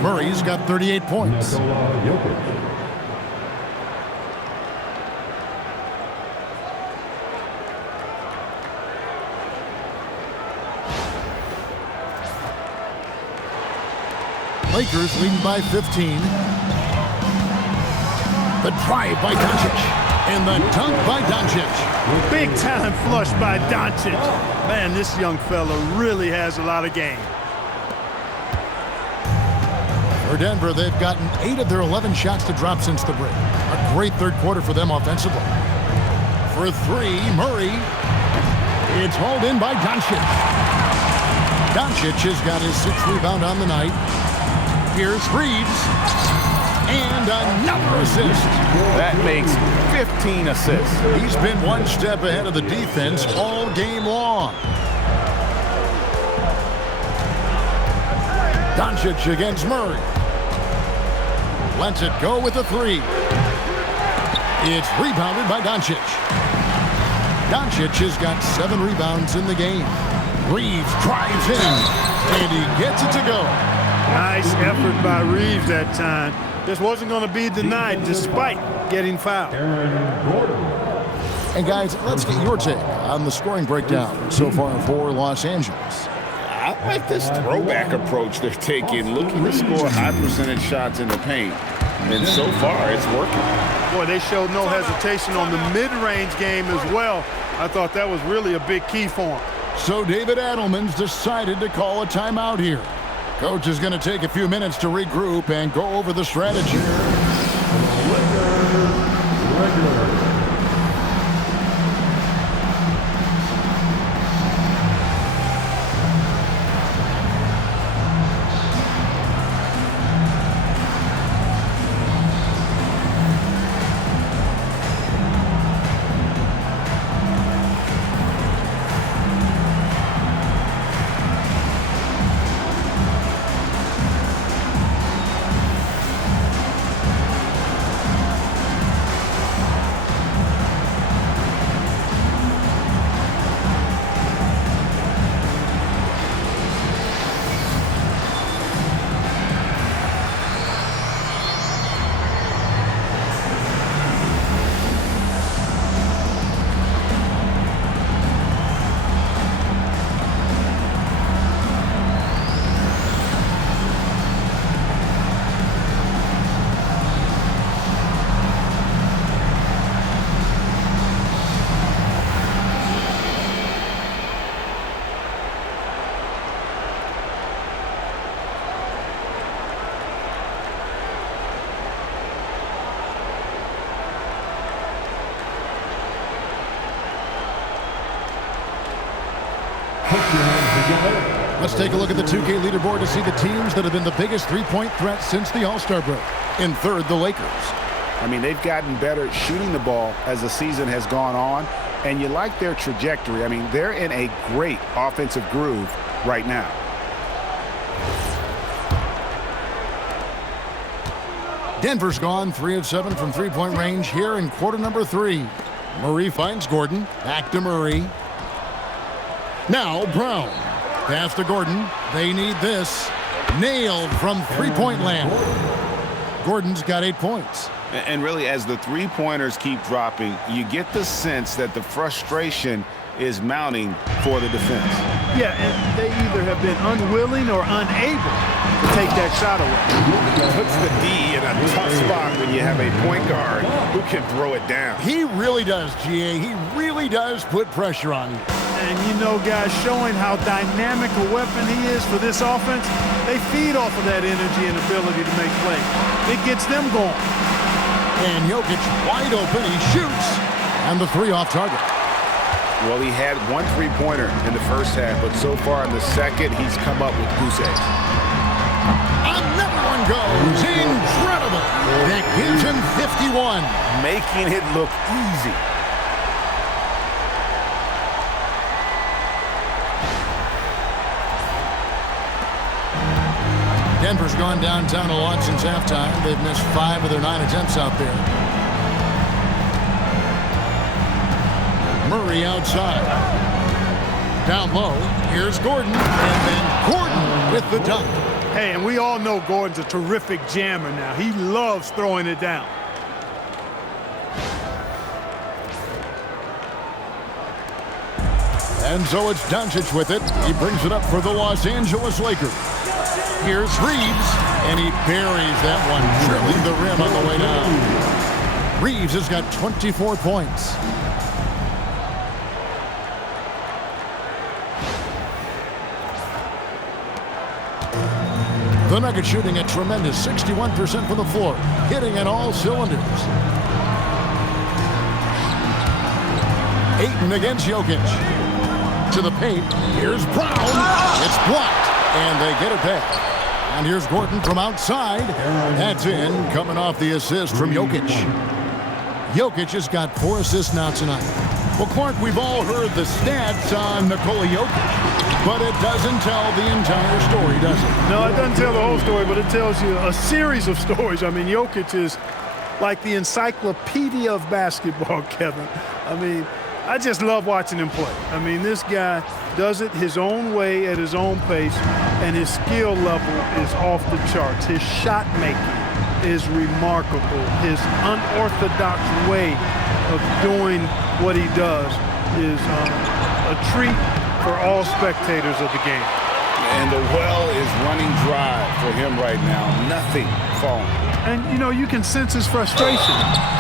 Murray's got 38 points. Lakers leading by 15. The drive by Doncic. And the dunk by Doncic. Big time flush by Doncic. Man, this young fella really has a lot of game. For Denver, they've gotten 8 of their 11 shots to drop since the break. A great third quarter for them offensively. For 3, Murray. It's hauled in by Doncic. Doncic has got his 6th rebound on the night. Here's Reeves. And another assist. That makes 15 assists. He's been one step ahead of the defense all game long. Doncic against Murray. Lets it go with a 3. It's rebounded by Doncic. Doncic has got 7 rebounds in the game. Reeves drives in, and he gets it to go. Nice effort by Reeves that time. This wasn't going to be denied despite getting fouled. And guys, let's get your take on the scoring breakdown so far for Los Angeles. I like this throwback approach they're taking, looking to score high percentage shots in the paint. And so far, it's working. Boy, they showed no hesitation on the mid-range game as well. I thought that was really a big key for them. So David Adelman's decided to call a timeout here. Coach is going to take a few minutes to regroup and go over the strategy. Let's take a look at the 2K leaderboard to see the teams that have been the biggest three-point threat since the All-Star break. In third, the Lakers. I mean, they've gotten better at shooting the ball as the season has gone on, and you like their trajectory. I mean, they're in a great offensive groove right now. Denver's gone 3 of 7 from three-point range here in quarter number 3. Murray finds Gordon. Back to Murray. Now Brown. Pass to Gordon. They need this. Nailed from three-point land. Gordon's got 8 points. And really, as the three-pointers keep dropping, you get the sense that the frustration is mounting for the defense. Yeah, and they either have been unwilling or unable to take that shot away. Puts the D in a tough spot when you have a point guard who can throw it down. He really does, GA. He really does put pressure on you. And you know, guys, showing how dynamic a weapon he is for this offense, they feed off of that energy and ability to make plays. It gets them going. And Jokic wide open. He shoots. And the 3 off target. Well, he had 1 three-pointer in the first half, but so far in the second, he's come up with goose eggs. Another one goes. Incredible. That gives him 51. Making it look easy. Denver's gone downtown a lot since halftime. They've missed 5 of their 9 attempts out there. Murray outside. Down low. Here's Gordon. And then Gordon with the dunk. Hey, and we all know Gordon's a terrific jammer now. He loves throwing it down. And so it's Doncic with it. He brings it up for the Los Angeles Lakers. Here's Reeves, and he buries that one, drilling the rim on the way down. Reeves has got 24 points. The Nuggets shooting a tremendous 61% from the floor, hitting on all cylinders. Ayton against Jokic. To the paint. Here's Brown. It's blocked, and they get it back. And here's Gordon from outside. That's in, coming off the assist from Jokic. Jokic has got 4 assists now tonight. Well, Clark, we've all heard the stats on Nikola Jokic, but it doesn't tell the entire story, does it? No, it doesn't tell the whole story, but it tells you a series of stories. I mean, Jokic is like the encyclopedia of basketball, Kevin. I mean, I just love watching him play. I mean, this guy does it his own way at his own pace, and his skill level is off the charts. His shot making is remarkable. His unorthodox way of doing what he does is a treat for all spectators of the game. And the well is running dry for him right now. Nothing falling. And, you know, you can sense his frustration.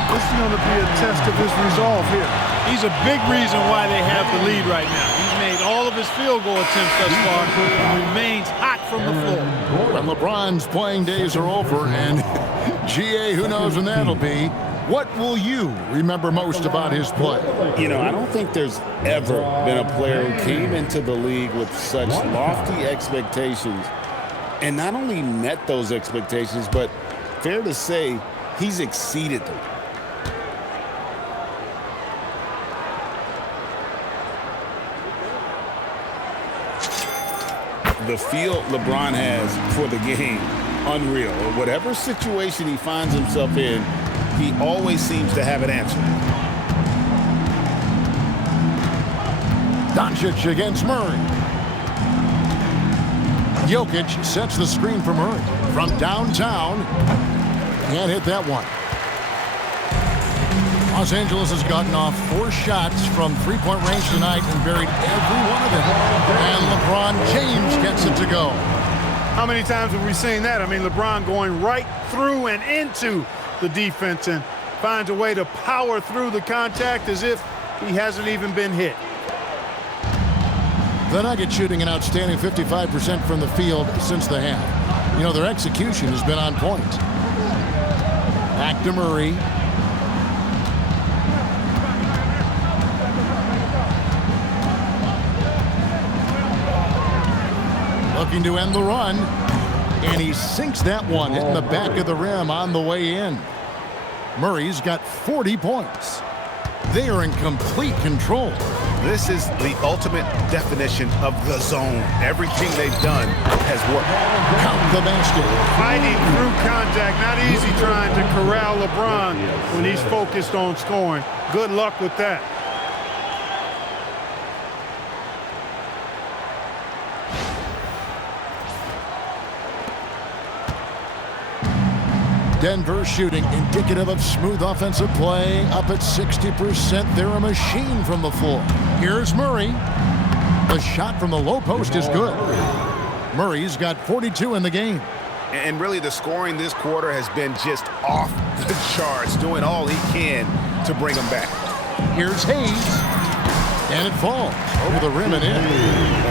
This is going to be a test of his resolve here. He's a big reason why they have the lead right now. He's made all of his field goal attempts thus far and remains hot from the floor. When LeBron's playing days are over, and GA, who knows when that'll be, what will you remember most about his play? You know, I don't think there's ever been a player who came into the league with such lofty expectations and not only met those expectations, but fair to say, he's exceeded them. The feel LeBron has for the game, unreal. Whatever situation he finds himself in, he always seems to have an answer. Doncic against Murray. Jokic sets the screen for Murray. From downtown, can't hit that one. Los Angeles has gotten off 4 shots from three-point range tonight and buried every one of them. And LeBron James gets it to go. How many times have we seen that? I mean, LeBron going right through and into the defense and finds a way to power through the contact as if he hasn't even been hit. The Nuggets shooting an outstanding 55% from the field since the half. You know, their execution has been on point. Back to Murray. Looking to end the run. And he sinks that one, hitting the back of the rim on the way in. Murray's got 40 points. They are in complete control. This is the ultimate definition of the zone. Everything they've done has worked. Count the basket. Fighting through contact, not easy trying to corral LeBron when he's focused on scoring. Good luck with that. Denver shooting indicative of smooth offensive play, up at 60%. They're a machine from the floor. Here's Murray. The shot from the low post is good. Murray's got 42 in the game. And really the scoring this quarter has been just off the charts, doing all he can to bring them back. Here's Hayes. And it falls over the rim and in.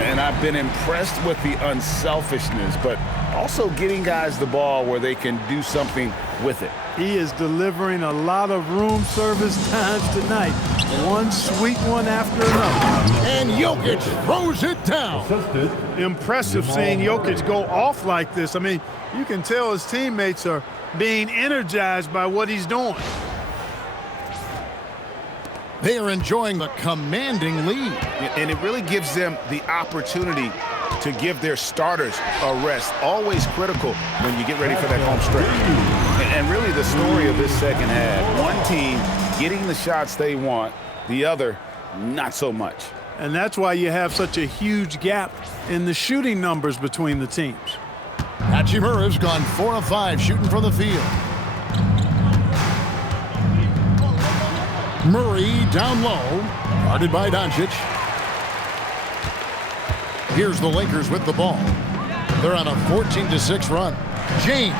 And I've been impressed with the unselfishness, but also getting guys the ball where they can do something with it. He is delivering a lot of room service times tonight. One sweet one after another. And Jokic throws it down. Impressive seeing Jokic go off like this. I mean, you can tell his teammates are being energized by what he's doing. They are enjoying the commanding lead. And it really gives them the opportunity to give their starters a rest. Always critical when you get ready for that home stretch. And really the story of this second half, one team getting the shots they want, the other not so much. And that's why you have such a huge gap in the shooting numbers between the teams. Hachimura's gone 4 of 5 shooting from the field. Murray down low, guarded by Doncic. Here's the Lakers with the ball. They're on a 14-6 run. James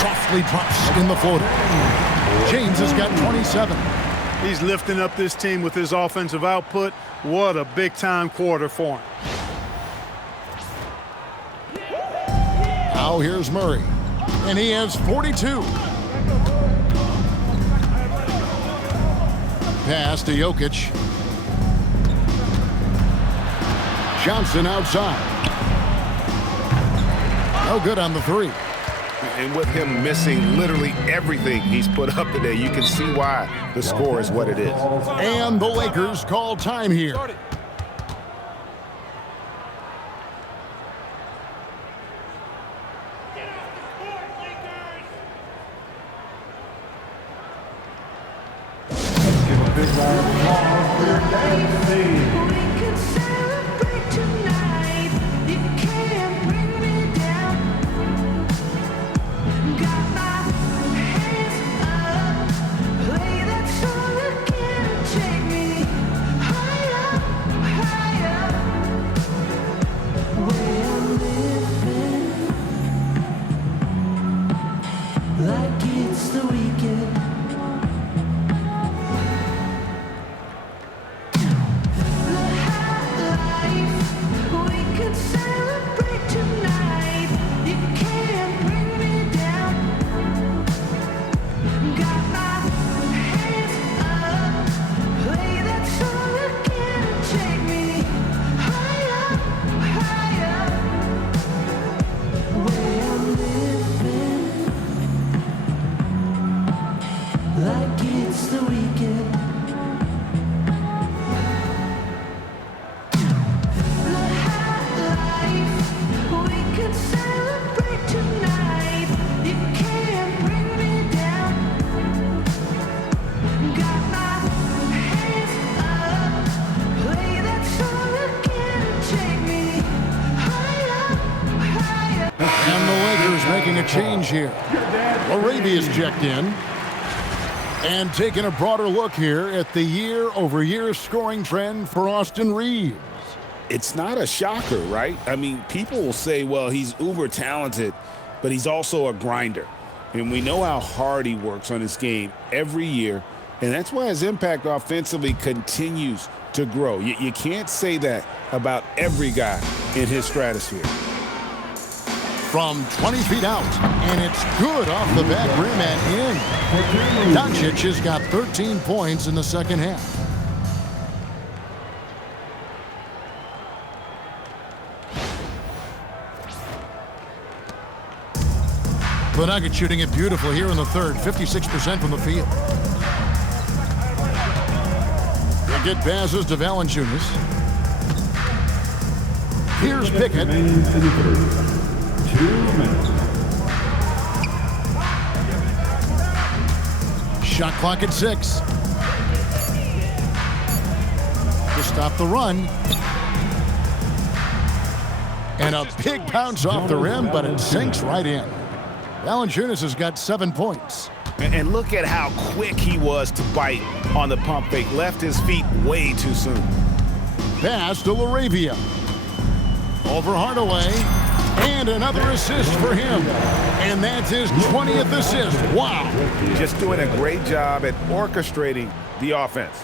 softly drops in the floater. James has got 27. He's lifting up this team with his offensive output. What a big-time quarter for him. Now here's Murray, and he has 42. Pass to Jokic. Johnson outside. No good on the three. And with him missing literally everything he's put up today, you can see why the score is what it is. And the Lakers call time here. Give a big round of applause for your dancing. Like it's the weekend. The high life, we could celebrate tonight. You can't bring me down. Got my hands up, play that song again and take me higher, higher. Where I'm living. Like it's the weekend. The high life, we could celebrate tonight. You can't bring me down. Got my hands up, play that song again and take me higher, higher. And the Lakers making a change here. Arabia's checked in. And taking a broader look here at the year-over-year scoring trend for Austin Reeves. It's not a shocker, right? I mean, people will say, well, he's uber talented, but he's also a grinder. And we know how hard he works on his game every year, and that's why his impact offensively continues to grow. You can't say that about every guy in his stratosphere. From 20 feet out, and it's good off the back rim and in. Doncic has got 13 points in the second half. The Nuggets shooting it beautifully here in the third, 56% from the field. They get passes to Valanciunas. Here's Pickett. 2 minutes. Shot clock at 6. To stop the run. And a big bounce off the rim, but it sinks right in. Valanciunas has got 7 points. And look at how quick he was to bite on the pump fake. Left his feet way too soon. Pass to Laravia. Over Hardaway. And another assist for him. And that's his 20th assist. Wow. Just doing a great job at orchestrating the offense.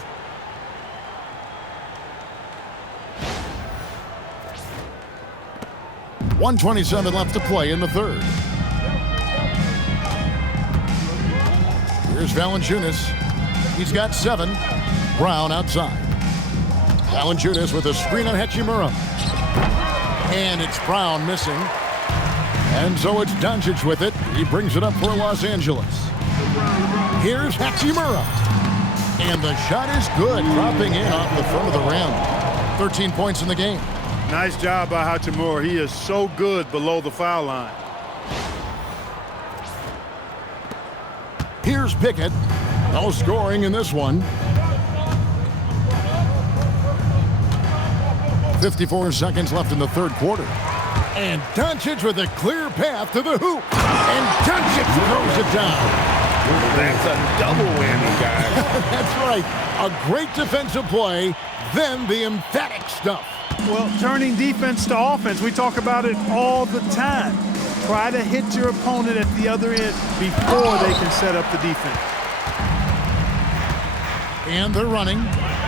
.127 left to play in the third. Here's Valanciunas. He's got 7. Brown outside. Valanciunas with a screen on Hachimura. And it's Brown missing. And so it's Doncic with it. He brings it up for Los Angeles. Here's Hachimura. And the shot is good, dropping in off the front of the rim. 13 points in the game. Nice job by Hachimura. He is so good below the foul line. Here's Pickett. No scoring in this one. 54 seconds left in the third quarter. And Doncic with a clear path to the hoop. And Doncic throws it down. That's a double whammy, guys. That's right. A great defensive play, then the emphatic stuff. Well, turning defense to offense, we talk about it all the time. Try to hit your opponent at the other end before they can set up the defense. And they're running.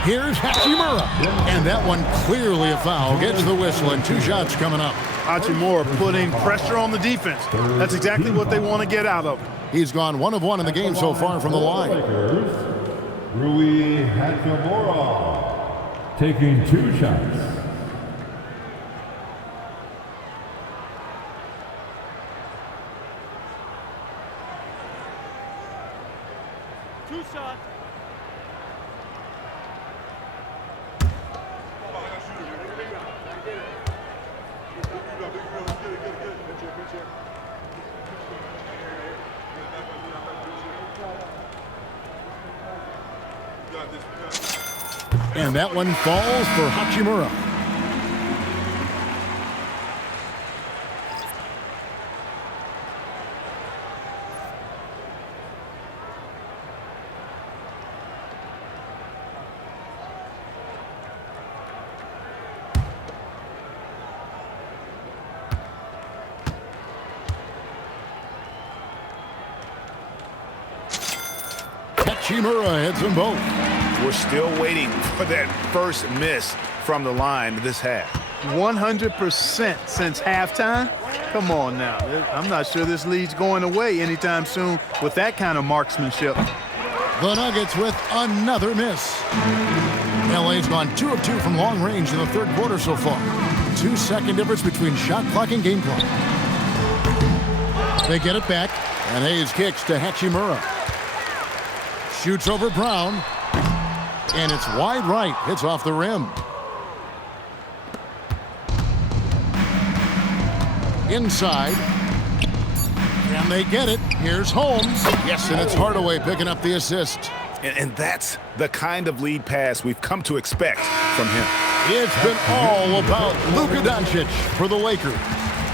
Here's Hachimura. And that one clearly a foul. Gets the whistle and 2 shots coming up. Hachimura putting pressure on the defense. That's exactly what they want to get out of it. He's gone 1 of 1 in the game so far from the line. Rui Hachimura taking 2 shots. And that one falls for Hachimura. Hachimura hits them both. We're still waiting for that first miss from the line this half. 100% since halftime? Come on now. I'm not sure this lead's going away anytime soon with that kind of marksmanship. The Nuggets with another miss. LA's gone 2 of 2 from long range in the third quarter so far. 2-second difference between shot clock and game clock. They get it back, and Hayes kicks to Hachimura. Shoots over Brown. And it's wide right. Hits off the rim. Inside. Can they get it? Here's Holmes. Yes, and it's Hardaway picking up the assist. And that's the kind of lead pass we've come to expect from him. It's been all about Luka Doncic for the Lakers.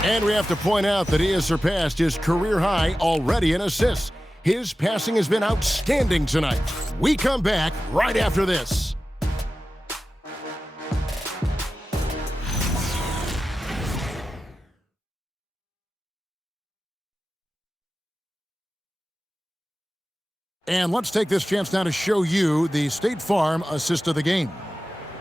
And we have to point out that he has surpassed his career high already in assists. His passing has been outstanding tonight. We come back right after this. And let's take this chance now to show you the State Farm assist of the game.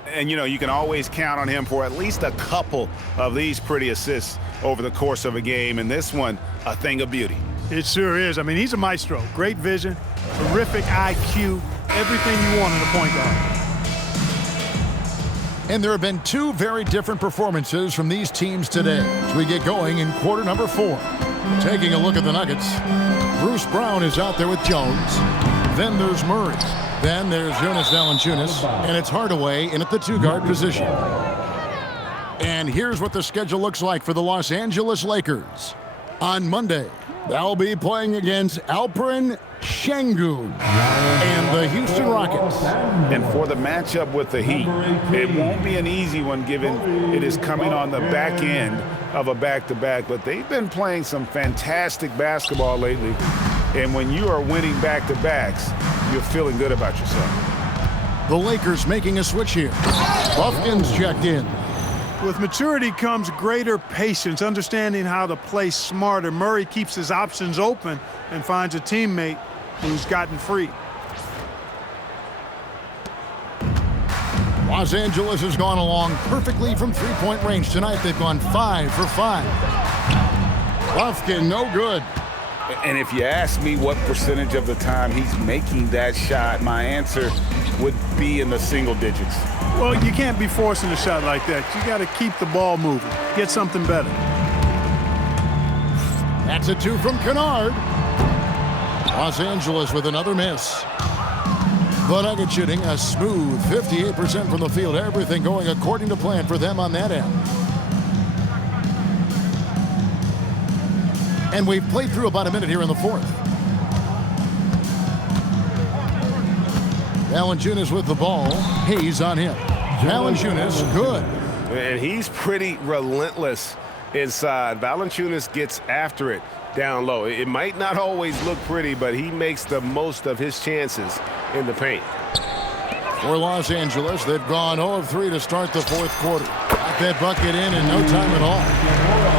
And, you know, you can always count on him for at least a couple of these pretty assists over the course of a game. And this one, a thing of beauty. It sure is. I mean, he's a maestro. Great vision, terrific IQ, everything you want in a point guard. And there have been 2 very different performances from these teams today as we get going in quarter number 4. Taking a look at the Nuggets, Bruce Brown is out there with Jones. Then there's Murray. Then there's Jonas Valanciunas, and it's Hardaway in at the 2-guard position. And here's what the schedule looks like for the Los Angeles Lakers. On Monday, they'll be playing against Alperen Şengün and the Houston Rockets. And for the matchup with the Heat, it won't be an easy one given it is coming on the back end of a back-to-back, but they've been playing some fantastic basketball lately. And when you are winning back-to-backs, you're feeling good about yourself. The Lakers making a switch here. Buffkin's checked in. With maturity comes greater patience, understanding how to play smarter. Murray keeps his options open and finds a teammate who's gotten free. Los Angeles has gone along perfectly from 3-point range tonight. They've gone 5 for 5. Buffkin, no good. And if you ask me what percentage of the time he's making that shot, my answer would be in the single digits. Well, you can't be forcing a shot like that. You got to keep the ball moving. Get something better. That's a 2 from Kennard. Los Angeles with another miss. The Nuggets shooting a smooth 58% from the field. Everything going according to plan for them on that end. And we've played through about a minute here in the 4th. Valanciunas with the ball. Hayes on him. Valanciunas, good. And he's pretty relentless inside. Valanciunas gets after it down low. It might not always look pretty, but he makes the most of his chances in the paint. For Los Angeles, they've gone 0 of 3 to start the 4th quarter. Put that bucket in no time at all.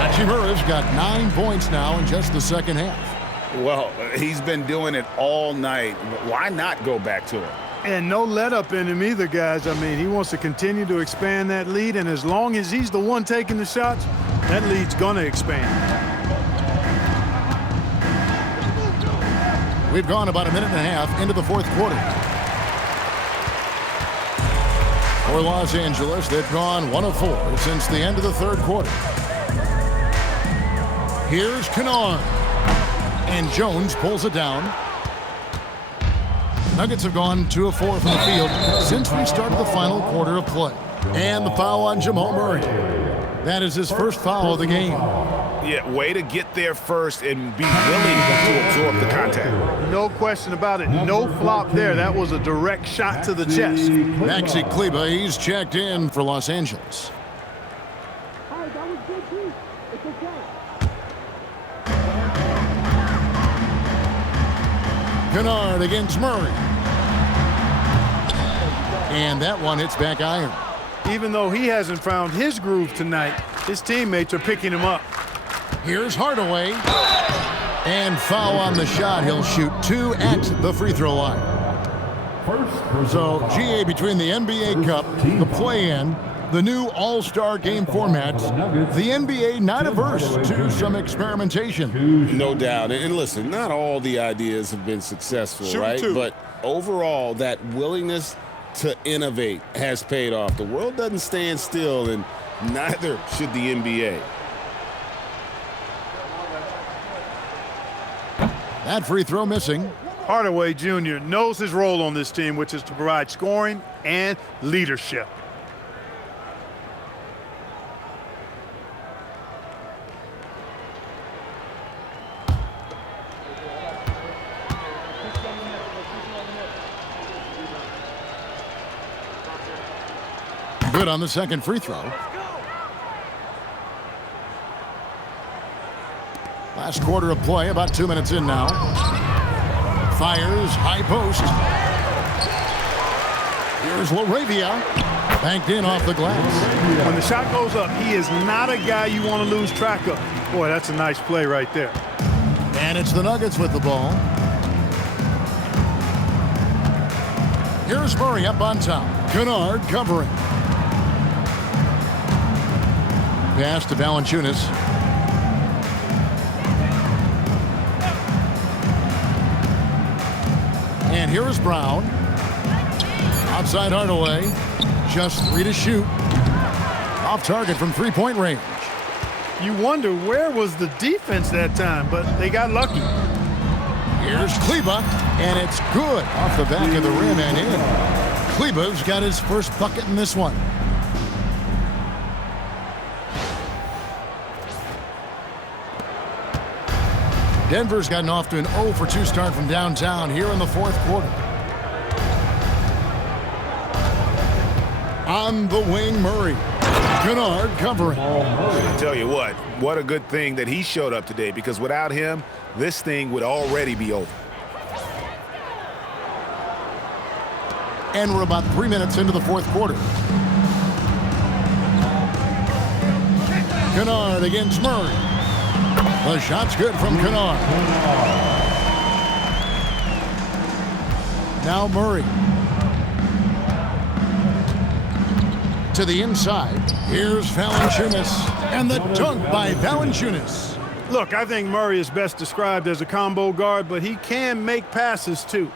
Hachimura's got 9 points now in just the second half. Well, he's been doing it all night. Why not go back to it? And no let-up in him either, guys. I mean, he wants to continue to expand that lead, and as long as he's the one taking the shots, that lead's going to expand. We've gone about a minute and a half into the fourth quarter. For Los Angeles, they've gone 1 of 4 since the end of the third quarter. Here's Kennard. And Jones pulls it down. Nuggets have gone 2 of 4 from the field since we started the final quarter of play. And the foul on Jamal Murray. That is his first foul of the game. Yeah, way to get there first and be willing to absorb the contact. No question about it. No flop there. That was a direct shot to the chest. Maxi Kleber, he's checked in for Los Angeles. Kennard against Murray. And that one hits back iron. Even though he hasn't found his groove tonight, his teammates are picking him up. Here's Hardaway. And foul on the shot. He'll shoot 2 at the free throw line. So, GA, between the NBA Cup, the play-in, the new All-Star game formats, the NBA not averse to some experimentation. No doubt. And listen, not all the ideas have been successful, right? But overall, that willingness to innovate has paid off. The world doesn't stand still, and neither should the NBA. That free throw missing. Hardaway Jr. knows his role on this team, which is to provide scoring and leadership. Good on the second free throw. Last quarter of play, about 2 minutes in now. Fires, high post. Here's LaRavia. Banked in off the glass. When the shot goes up, he is not a guy you want to lose track of. Boy, that's a nice play right there. And it's the Nuggets with the ball. Here's Murray up on top. Kennard covering. Pass to Valanciunas. And here is Brown. Outside Hardaway. Just 3 to shoot. Off target from three-point range. You wonder where was the defense that time, but they got lucky. Here's Kleber, and it's good off the back of the rim and in. Kleber's got his first bucket in this one. Denver's gotten off to an 0 for 2 start from downtown here in the fourth quarter. On the wing, Murray. Kennard covering. I tell you what a good thing that he showed up today, because without him, this thing would already be over. And we're about 3 minutes into the fourth quarter. Kennard against Murray. The shot's good from Kennard. Now Murray. To the inside. Here's Valanciunas. And the dunk by Valanciunas. Look, I think Murray is best described as a combo guard, but he can make passes too.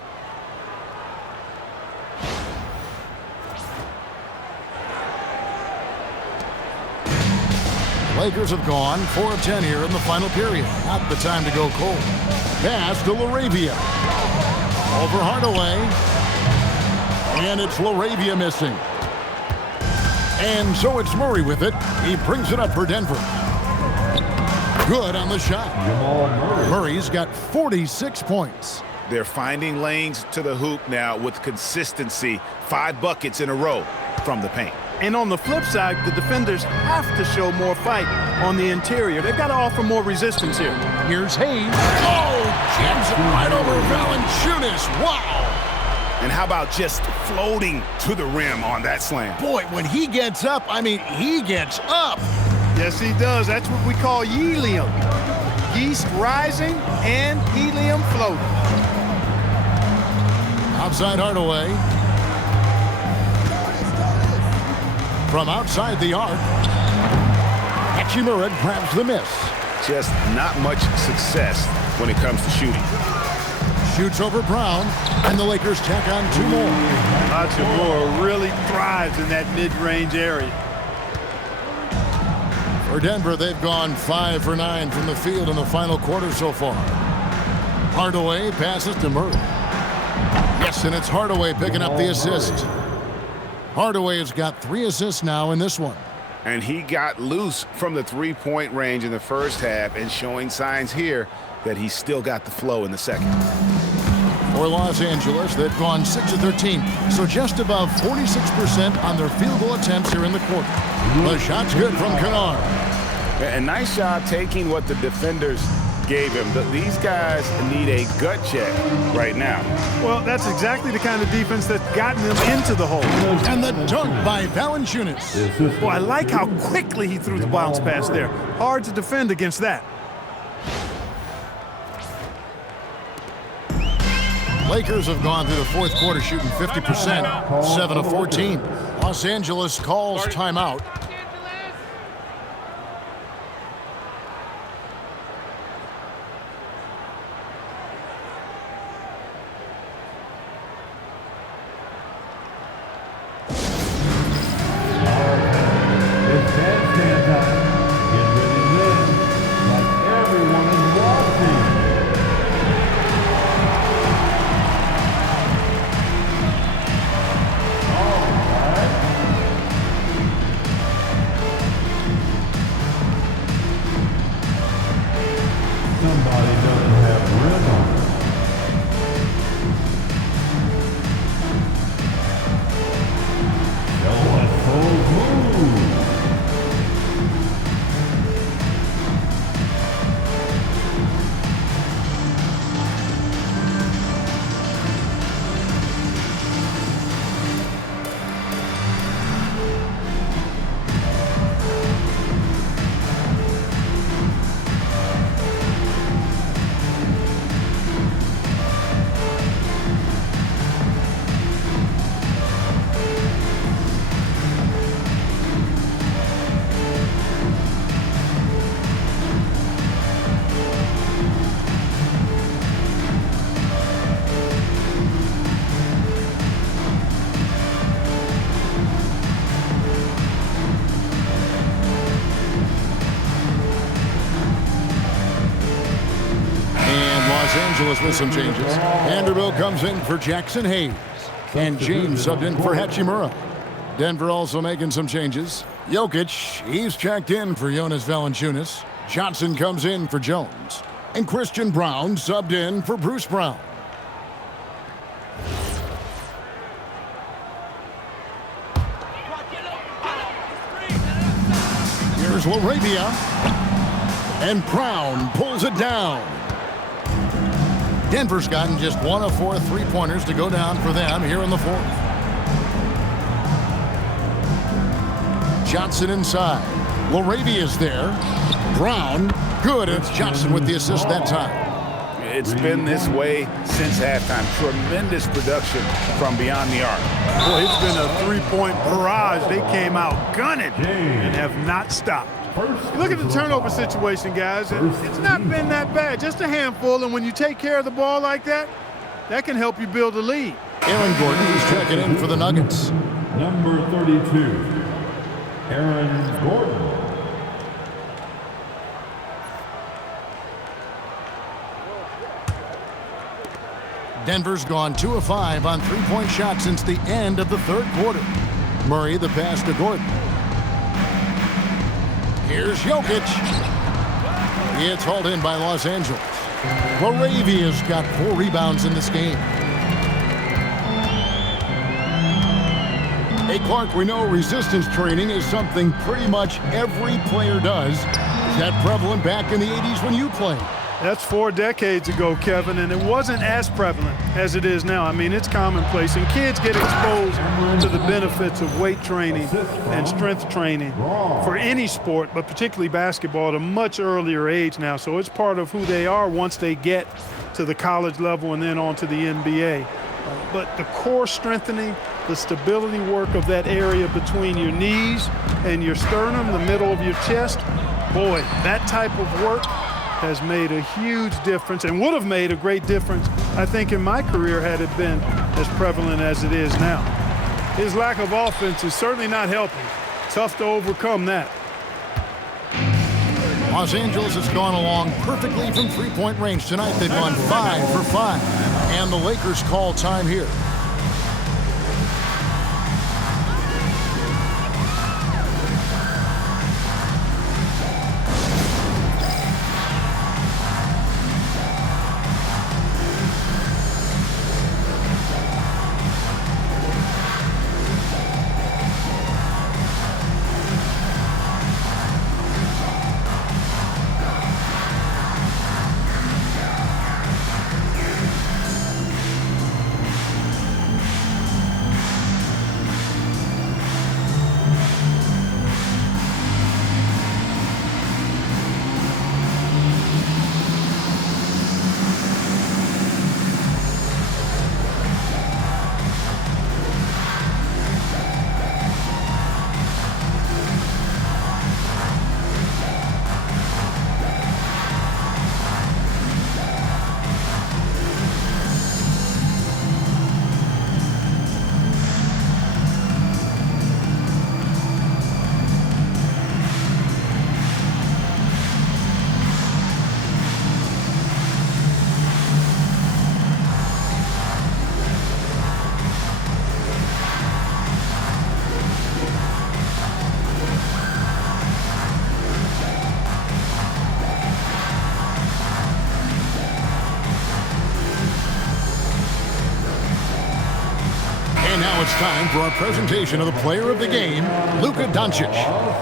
Lakers have gone 4 of 10 here in the final period. Not the time to go cold. Pass to LaRavia. Over Hardaway. And it's LaRavia missing. And so it's Murray with it. He brings it up for Denver. Good on the shot. Murray's got 46 points. They're finding lanes to the hoop now with consistency. 5 buckets in a row from the paint. And on the flip side, the defenders have to show more fight on the interior. They've got to offer more resistance here. Here's Hayes. Oh, jams it right over Valanciunas. Wow. And how about just floating to the rim on that slam? Boy, when he gets up, I mean, he gets up. Yes, he does. That's what we call helium. Yeast rising and helium floating. Outside Hardaway. From outside the arc, Hachimura grabs the miss. Just not much success when it comes to shooting. Shoots over Brown, and the Lakers tack on 2 more. Hachimura really thrives in that mid-range area. For Denver, they've gone 5 for 9 from the field in the final quarter so far. Hardaway passes to Murray. Yes, and it's Hardaway picking up the assist. Hardaway has got 3 assists now in this one. And he got loose from the three-point range in the first half and showing signs here that he's still got the flow in the second. For Los Angeles, they've gone 6 of 13, so just above 46% on their field goal attempts here in the quarter. The shot's good from Kennard. A nice job taking what the defenders gave him. These guys need a gut check right now. Well, that's exactly the kind of defense that's gotten them into the hole. And the dunk by Valanciunas. Boy, I like how quickly he threw the bounce pass there. Hard to defend against that. Lakers have gone through the fourth quarter shooting 50%, 7 of 14. Los Angeles calls timeout. It's bandstand time. Get ready to win like everyone is watching. Somebody doesn't have rhythm. Show us those moves. With some changes. Vanderbilt comes in for Jackson Hayes. And James subbed in for Hachimura. Denver also making some changes. Jokic, he's checked in for Jonas Valanciunas. Johnson comes in for Jones. And Christian Brown subbed in for Bruce Brown. Here's LaRavia. And Brown pulls it down. Denver's gotten just 1 of 4 3-pointers to go down for them here in the fourth. Johnson inside. LaRavia's there. Brown, good. It's Johnson with the assist that time. It's been this way since halftime. Tremendous production from beyond the arc. Boy, it's been a 3-point barrage. They came out gunning and have not stopped. Look at the turnover situation, guys. It's not been that bad, just a handful, and when you take care of the ball like that, that can help you build a lead. Aaron Gordon is checking in for the Nuggets. Number 32, Aaron Gordon. Denver's gone 2 of 5 on 3-point shots since the end of the third quarter. Murray the pass to Gordon. Here's Jokic. It's hauled in by Los Angeles. LaRavia's got 4 rebounds in this game. Hey, Clark, we know resistance training is something pretty much every player does. Is that prevalent back in the 80s when you played? That's 4 decades ago, Kevin, and it wasn't as prevalent. as it is now. I mean, it's commonplace, and kids get exposed to the benefits of weight training and strength training for any sport, but particularly basketball, at a much earlier age now. So it's part of who they are once they get to the college level and then on to the NBA. But the core strengthening, the stability work of that area between your knees and your sternum, the middle of your chest, boy, that type of work has made a huge difference and would have made a great difference, I think, in my career had it been as prevalent as it is now. His lack of offense is certainly not helping. Tough to overcome that. Los Angeles has gone along perfectly from three-point range tonight. They've gone 5 for 5. And the Lakers call time here. And now it's time for our presentation of the player of the game, Luka Doncic.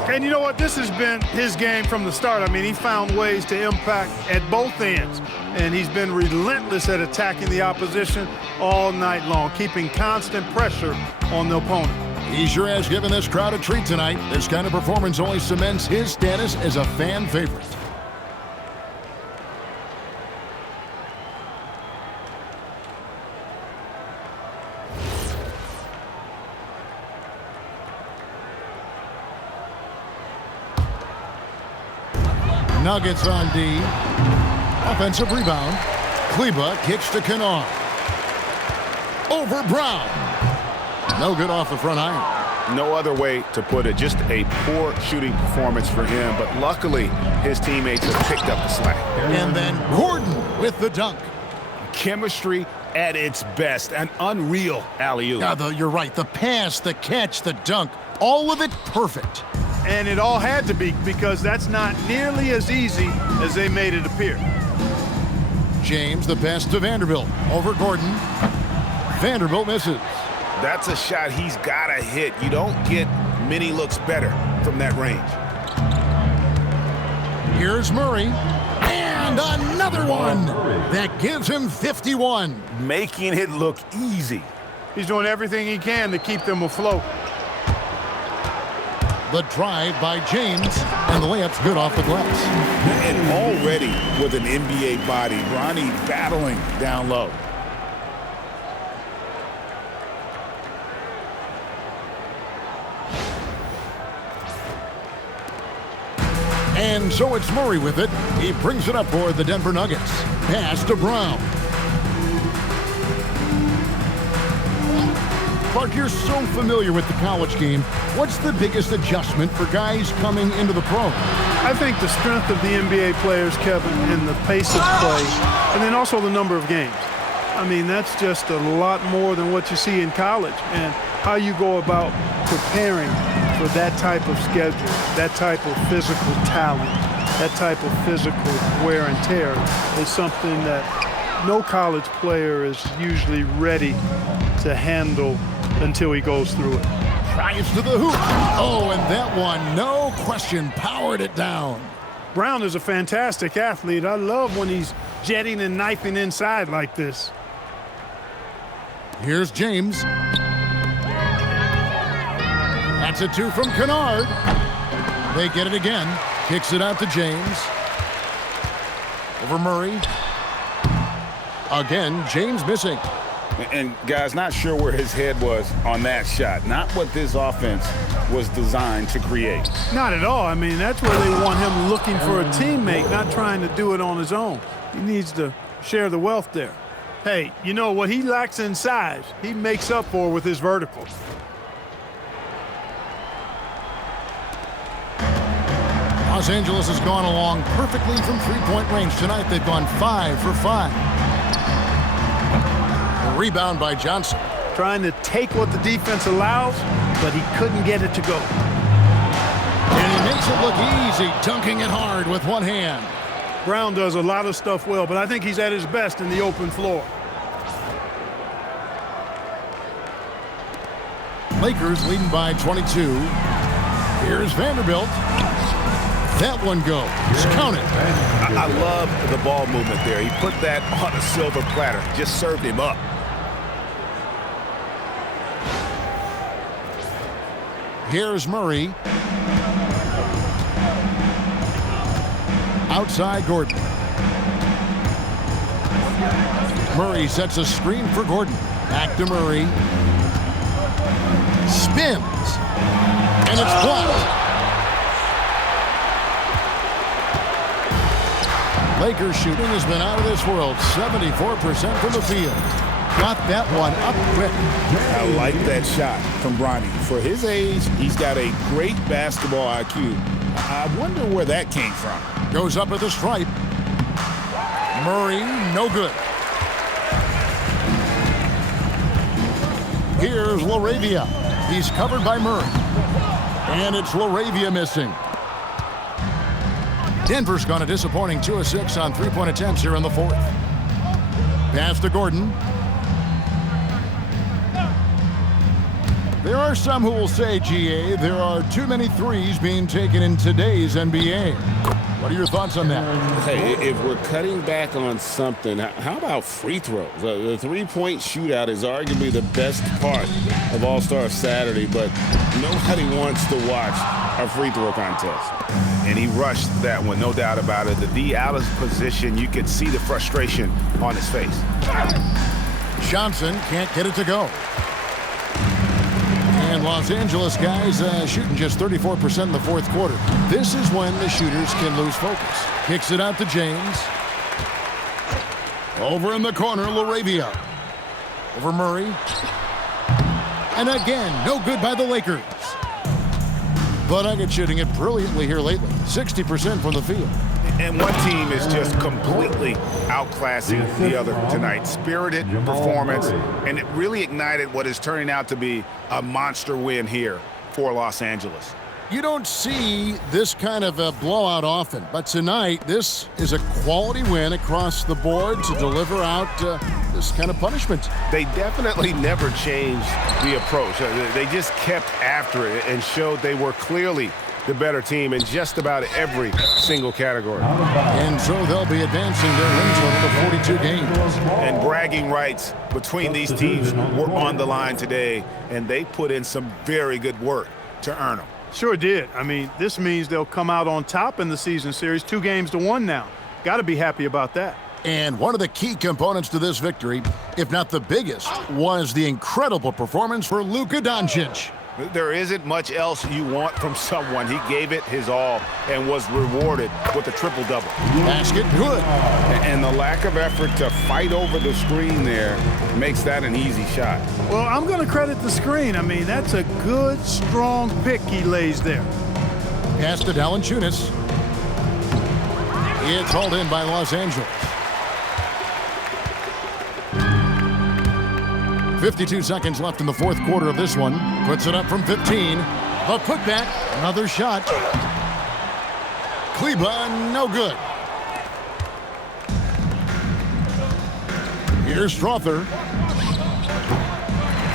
And you know what? This has been his game from the start. I mean, he found ways to impact at both ends, and he's been relentless at attacking the opposition all night long, keeping constant pressure on the opponent. He sure has given this crowd a treat tonight. This kind of performance only cements his status as a fan favorite. Nuggets on D. Offensive rebound. Kleba kicks to Kennard. Over Brown. No good off the front iron. No other way to put it. Just a poor shooting performance for him. But luckily, his teammates have picked up the slack. And then Gordon with the dunk. Chemistry at its best. An unreal alley-oop. Yeah, you're right. The pass, the catch, the dunk. All of it perfect. And it all had to be, because that's not nearly as easy as they made it appear. James, the pass to Vanderbilt. Over Gordon. Vanderbilt misses. That's a shot he's got to hit. You don't get many looks better from that range. Here's Murray. And another one. That gives him 51. Making it look easy. He's doing everything he can to keep them afloat. The drive by James, and the layup's good off the glass. And already with an NBA body, Bronny battling down low. And so it's Murray with it. He brings it up for the Denver Nuggets. Pass to Brown. Clark, you're so familiar with the college game. What's the biggest adjustment for guys coming into the pros? I think the strength of the NBA players, Kevin, and the pace of play, and then also the number of games. I mean, that's just a lot more than what you see in college, and how you go about preparing for that type of schedule, that type of physical talent, that type of physical wear and tear is something that no college player is usually ready to handle until he goes through it. Drives to the hoop. Oh, and that one, no question, powered it down. Brown is a fantastic athlete. I love when he's jetting and knifing inside like this. Here's James. That's a 2 from Kennard. They get it again. Kicks it out to James. Over Murray. Again, James missing. And guys, not sure where his head was on that shot. Not what this offense was designed to create. Not at all. I mean, that's where they want him looking for a teammate, not trying to do it on his own. He needs to share the wealth there. Hey, you know, what he lacks in size, he makes up for with his vertical. Los Angeles has gone along perfectly from three-point range. Tonight they've gone 5 for 5. A rebound by Johnson. Trying to take what the defense allows, but he couldn't get it to go. And he makes it look easy, dunking it hard with one hand. Brown does a lot of stuff well, but I think he's at his best in the open floor. Lakers leading by 22. Here's Vanderbilt. That one goes. Count it. I love the ball movement there. He put that on a silver platter. Just served him up. Here's Murray. Outside Gordon. Murray sets a screen for Gordon. Back to Murray. Spins. And it's blocked. Lakers shooting has been out of this world. 74% from the field. Got that one up quick. I like that shot from Bronny. For his age, he's got a great basketball IQ. I wonder where that came from. Goes up at the stripe. Murray, no good. Here's LaRavia. He's covered by Murray. And it's LaRavia missing. Denver's gone a disappointing 2 of 6 on three-point attempts here in the fourth. Pass to Gordon. There are some who will say, GA, there are too many threes being taken in today's NBA. What are your thoughts on that? Hey, if we're cutting back on something, how about free throws? The three-point shootout is arguably the best part of All-Star Saturday, but nobody wants to watch a free throw contest. And he rushed that one, no doubt about it. The D out of position, you could see the frustration on his face. Johnson can't get it to go. And Los Angeles guys shooting just 34% in the fourth quarter. This is when the shooters can lose focus. Kicks it out to James. Over in the corner, LaRavia. Over Murray. And again, no good by the Lakers. But Nuggets shooting it brilliantly here lately. 60% from the field. And one team is just completely outclassing the other tonight. Spirited performance, and it really ignited what is turning out to be a monster win here for Los Angeles. You don't see this kind of a blowout often, but tonight this is a quality win across the board to deliver out this kind of punishment. They definitely never changed the approach. They just kept after it and showed they were clearly the better team in just about every single category. And so they'll be advancing their win total to 42 games. And bragging rights between these teams were on the line today, and they put in some very good work to earn them. Sure did. I mean, this means they'll come out on top in the season series, 2-1 now. Got to be happy about that. And one of the key components to this victory, if not the biggest, was the incredible performance for Luka Doncic. There isn't much else you want from someone. He gave it his all and was rewarded with a triple-double. Basket good. And the lack of effort to fight over the screen there makes that an easy shot. Well, I'm going to credit the screen. I mean, that's a good, strong pick he lays there. Pass to Valanciunas. It's hauled in by Los Angeles. 52 seconds left in the fourth quarter of this one. Puts it up from 15. A putback. Another shot. Kleba, no good. Here's Strother.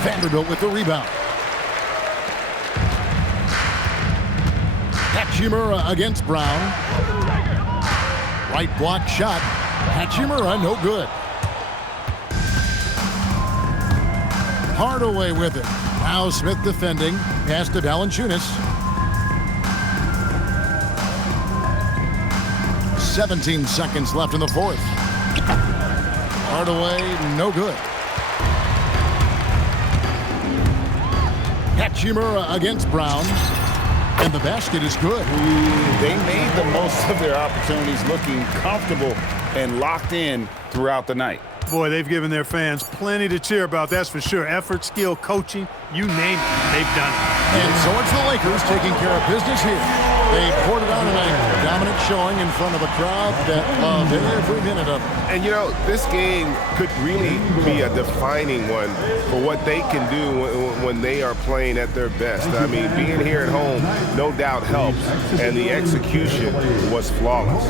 Vanderbilt with the rebound. Hachimura against Brown. Right block shot. Hachimura, no good. Hardaway with it. Now Smith defending. Pass to Valanciunas. 17 seconds left in the fourth. Hardaway, no good. Hachimura against Brown. And the basket is good. They made the most of their opportunities, looking comfortable and locked in throughout the night. Boy, they've given their fans plenty to cheer about, that's for sure. Effort, skill, coaching, you name it, they've done it. And so it's the Lakers taking care of business here. They poured it on tonight, a dominant showing in front of a crowd that loved every minute of it. And, you know, this game could really be a defining one for what they can do when they are playing at their best. I mean, being here at home, no doubt helps, and the execution was flawless.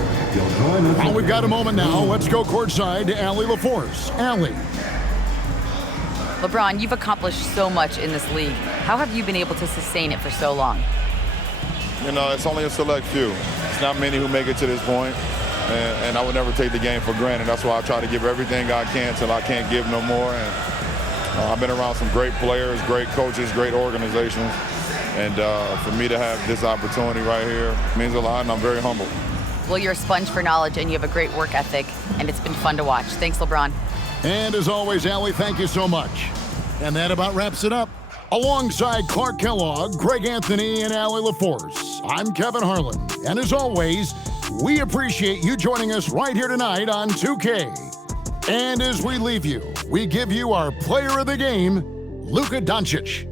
Well, we've got a moment now. Let's go courtside to Allie LaForce. Allie. LeBron, you've accomplished so much in this league. How have you been able to sustain it for so long? You know, it's only a select few. It's not many who make it to this point, and I would never take the game for granted. That's why I try to give everything I can till I can't give no more. And I've been around some great players, great coaches, great organizations, and for me to have this opportunity right here means a lot, and I'm very humbled. Well, you're a sponge for knowledge, and you have a great work ethic, and it's been fun to watch. Thanks, LeBron. And as always, Allie, thank you so much. And that about wraps it up. Alongside Clark Kellogg, Greg Anthony, and Allie LaForce, I'm Kevin Harlan. And as always, we appreciate you joining us right here tonight on 2K. And as we leave you, we give you our player of the game, Luka Doncic.